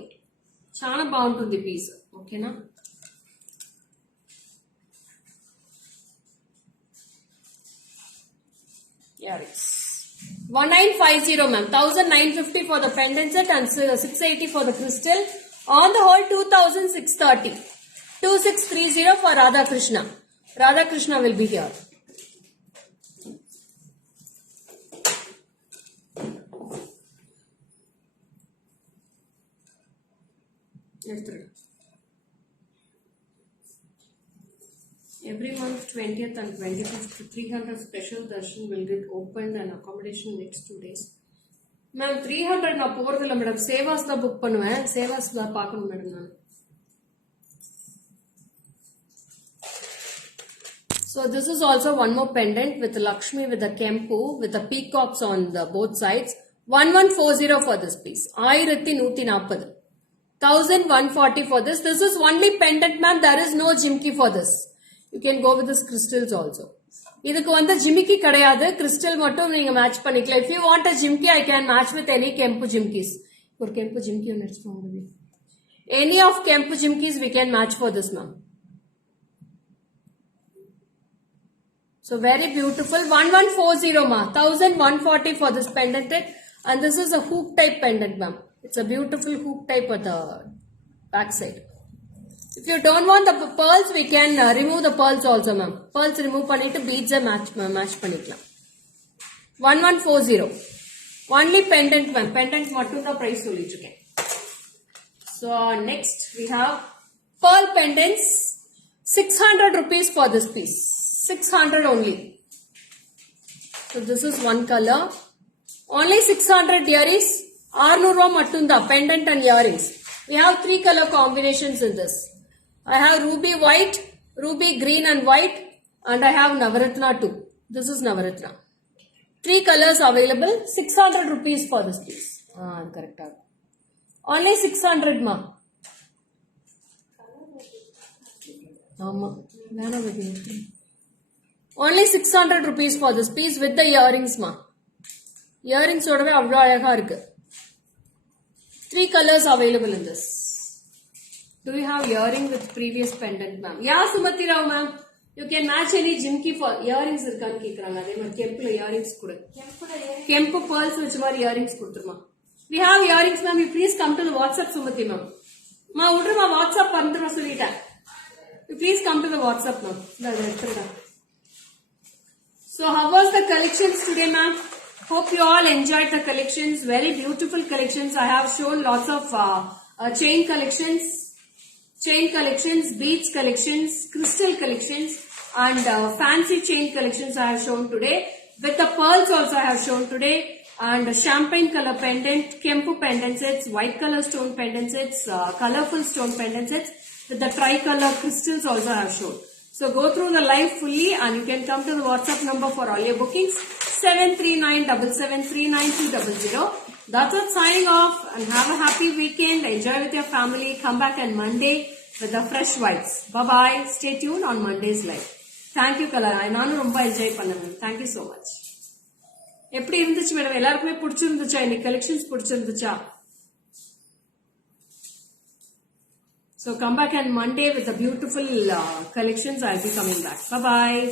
చాలా బాగుంటుంది పీస్. ఓకేనా. Yarix 1950 ma'am, 1950 for the pendant set and 680 for the crystal. On the whole 2630. 2630 for Radha Krishna. Radha Krishna will be here. Every month 20th and 25th 300 special darshan will get opened and accommodation next 2 days. Ma'am 300 na போறதில்ல madam, Ceva's தான் புக் பண்ணுவேன். சேவாஸ் தான் பார்க்கணும் மேடம் நான். So this is also one more pendant with Lakshmi with the kempu with the peacocks on the both sides. 1140 for this piece. 1140. 1140 for this. This is only pendant ma'am, there is no jimki for this. You can go with this crystals also. இதுக்கு வந்து ஜிமிக்கி கிடையாது, கிறிஸ்டல் மட்டும் நீங்க match பண்ணிக்கலாம். If you want a jhumki I can match with any kempu jhumkis. ஒரு கெம்பு ஜிம்கி ஒன்று எடுத்துக்கோங்க. Any of kempu jhumkis we can match for this ma'am. So very beautiful. 1140 ma, 1140 for this pendant set, and this is a hoop type pendant ma'am. It's a beautiful hoop type at the back side. If you don't want the pearls, we can remove the pearls also ma'am. Pearls remove பண்ணிட்டு beads match பண்ணிக்கலாம். 1140. Only pendant ma'am. Pendant மட்டும் தான் price சொல்லிட்டு இருக்கேன். So next we have pearl pendants. 600 rupees for this piece. 600 only. So this is one color. Only 600 earrings. 600 ரூபா மட்டும்தான் pendant and earrings. We have 3 color combinations in this. I have ruby white, ruby green and white, and I have Navaratna too. This is Navaratna. 3 colors available. 600 rupees for this piece. Correct. Only 600 ma. Only 600 rupees for this piece with the earrings ma. Earrings ஓடவே அவ்வளோ அழகா இருக்கு. 3 colors available in this. Do you have earring with previous pendant ma'am? Yeah, Sumati Rao ma'am. You can match any jimki for earrings இருக்கான்னு கேக்குறாங்க. அதே மாதிரி கெம்புல earrings கொடு. கெம்பு pearls வச்ச மாதிரி earrings கொடுத்துருமா. We have earrings ma'am. You please come to the WhatsApp Sumati ma'am. Ma விடுமா WhatsApp பண்றேன் சொல்லிட்டேன். You please come to the WhatsApp ma'am. So how was the collections today ma'am? Hope you all enjoyed the collections. Very beautiful collections. I have shown lots of chain collections, beads collections, crystal collections, and fancy chain collections I have shown today. With the pearls also I have shown today, and champagne color pendant, kempu pendant sets, white color stone pendant sets, colorful stone pendant sets, with the tricolor crystals also I have shown. So go through the live fully, and you can come to the WhatsApp number for all your bookings, 73977392200. That's it, signing off, and have a happy weekend. Enjoy with your family. Come back on Monday with the fresh vibes. Bye bye. Stay tuned on Monday's live. Thank you Kala. நானும் ரொம்ப என்ஜாய் பண்ணேன். Thank you so much. எப்படி இருந்துச்சு மேடம்? எல்லாருக்குமே பிடிச்சிருந்துச்சா? இன்னைக்கு கலெக்ஷன்ஸ் பிடிச்சிருந்துச்சா? So come back on Monday with the beautiful collections. I'll be coming back. Bye bye.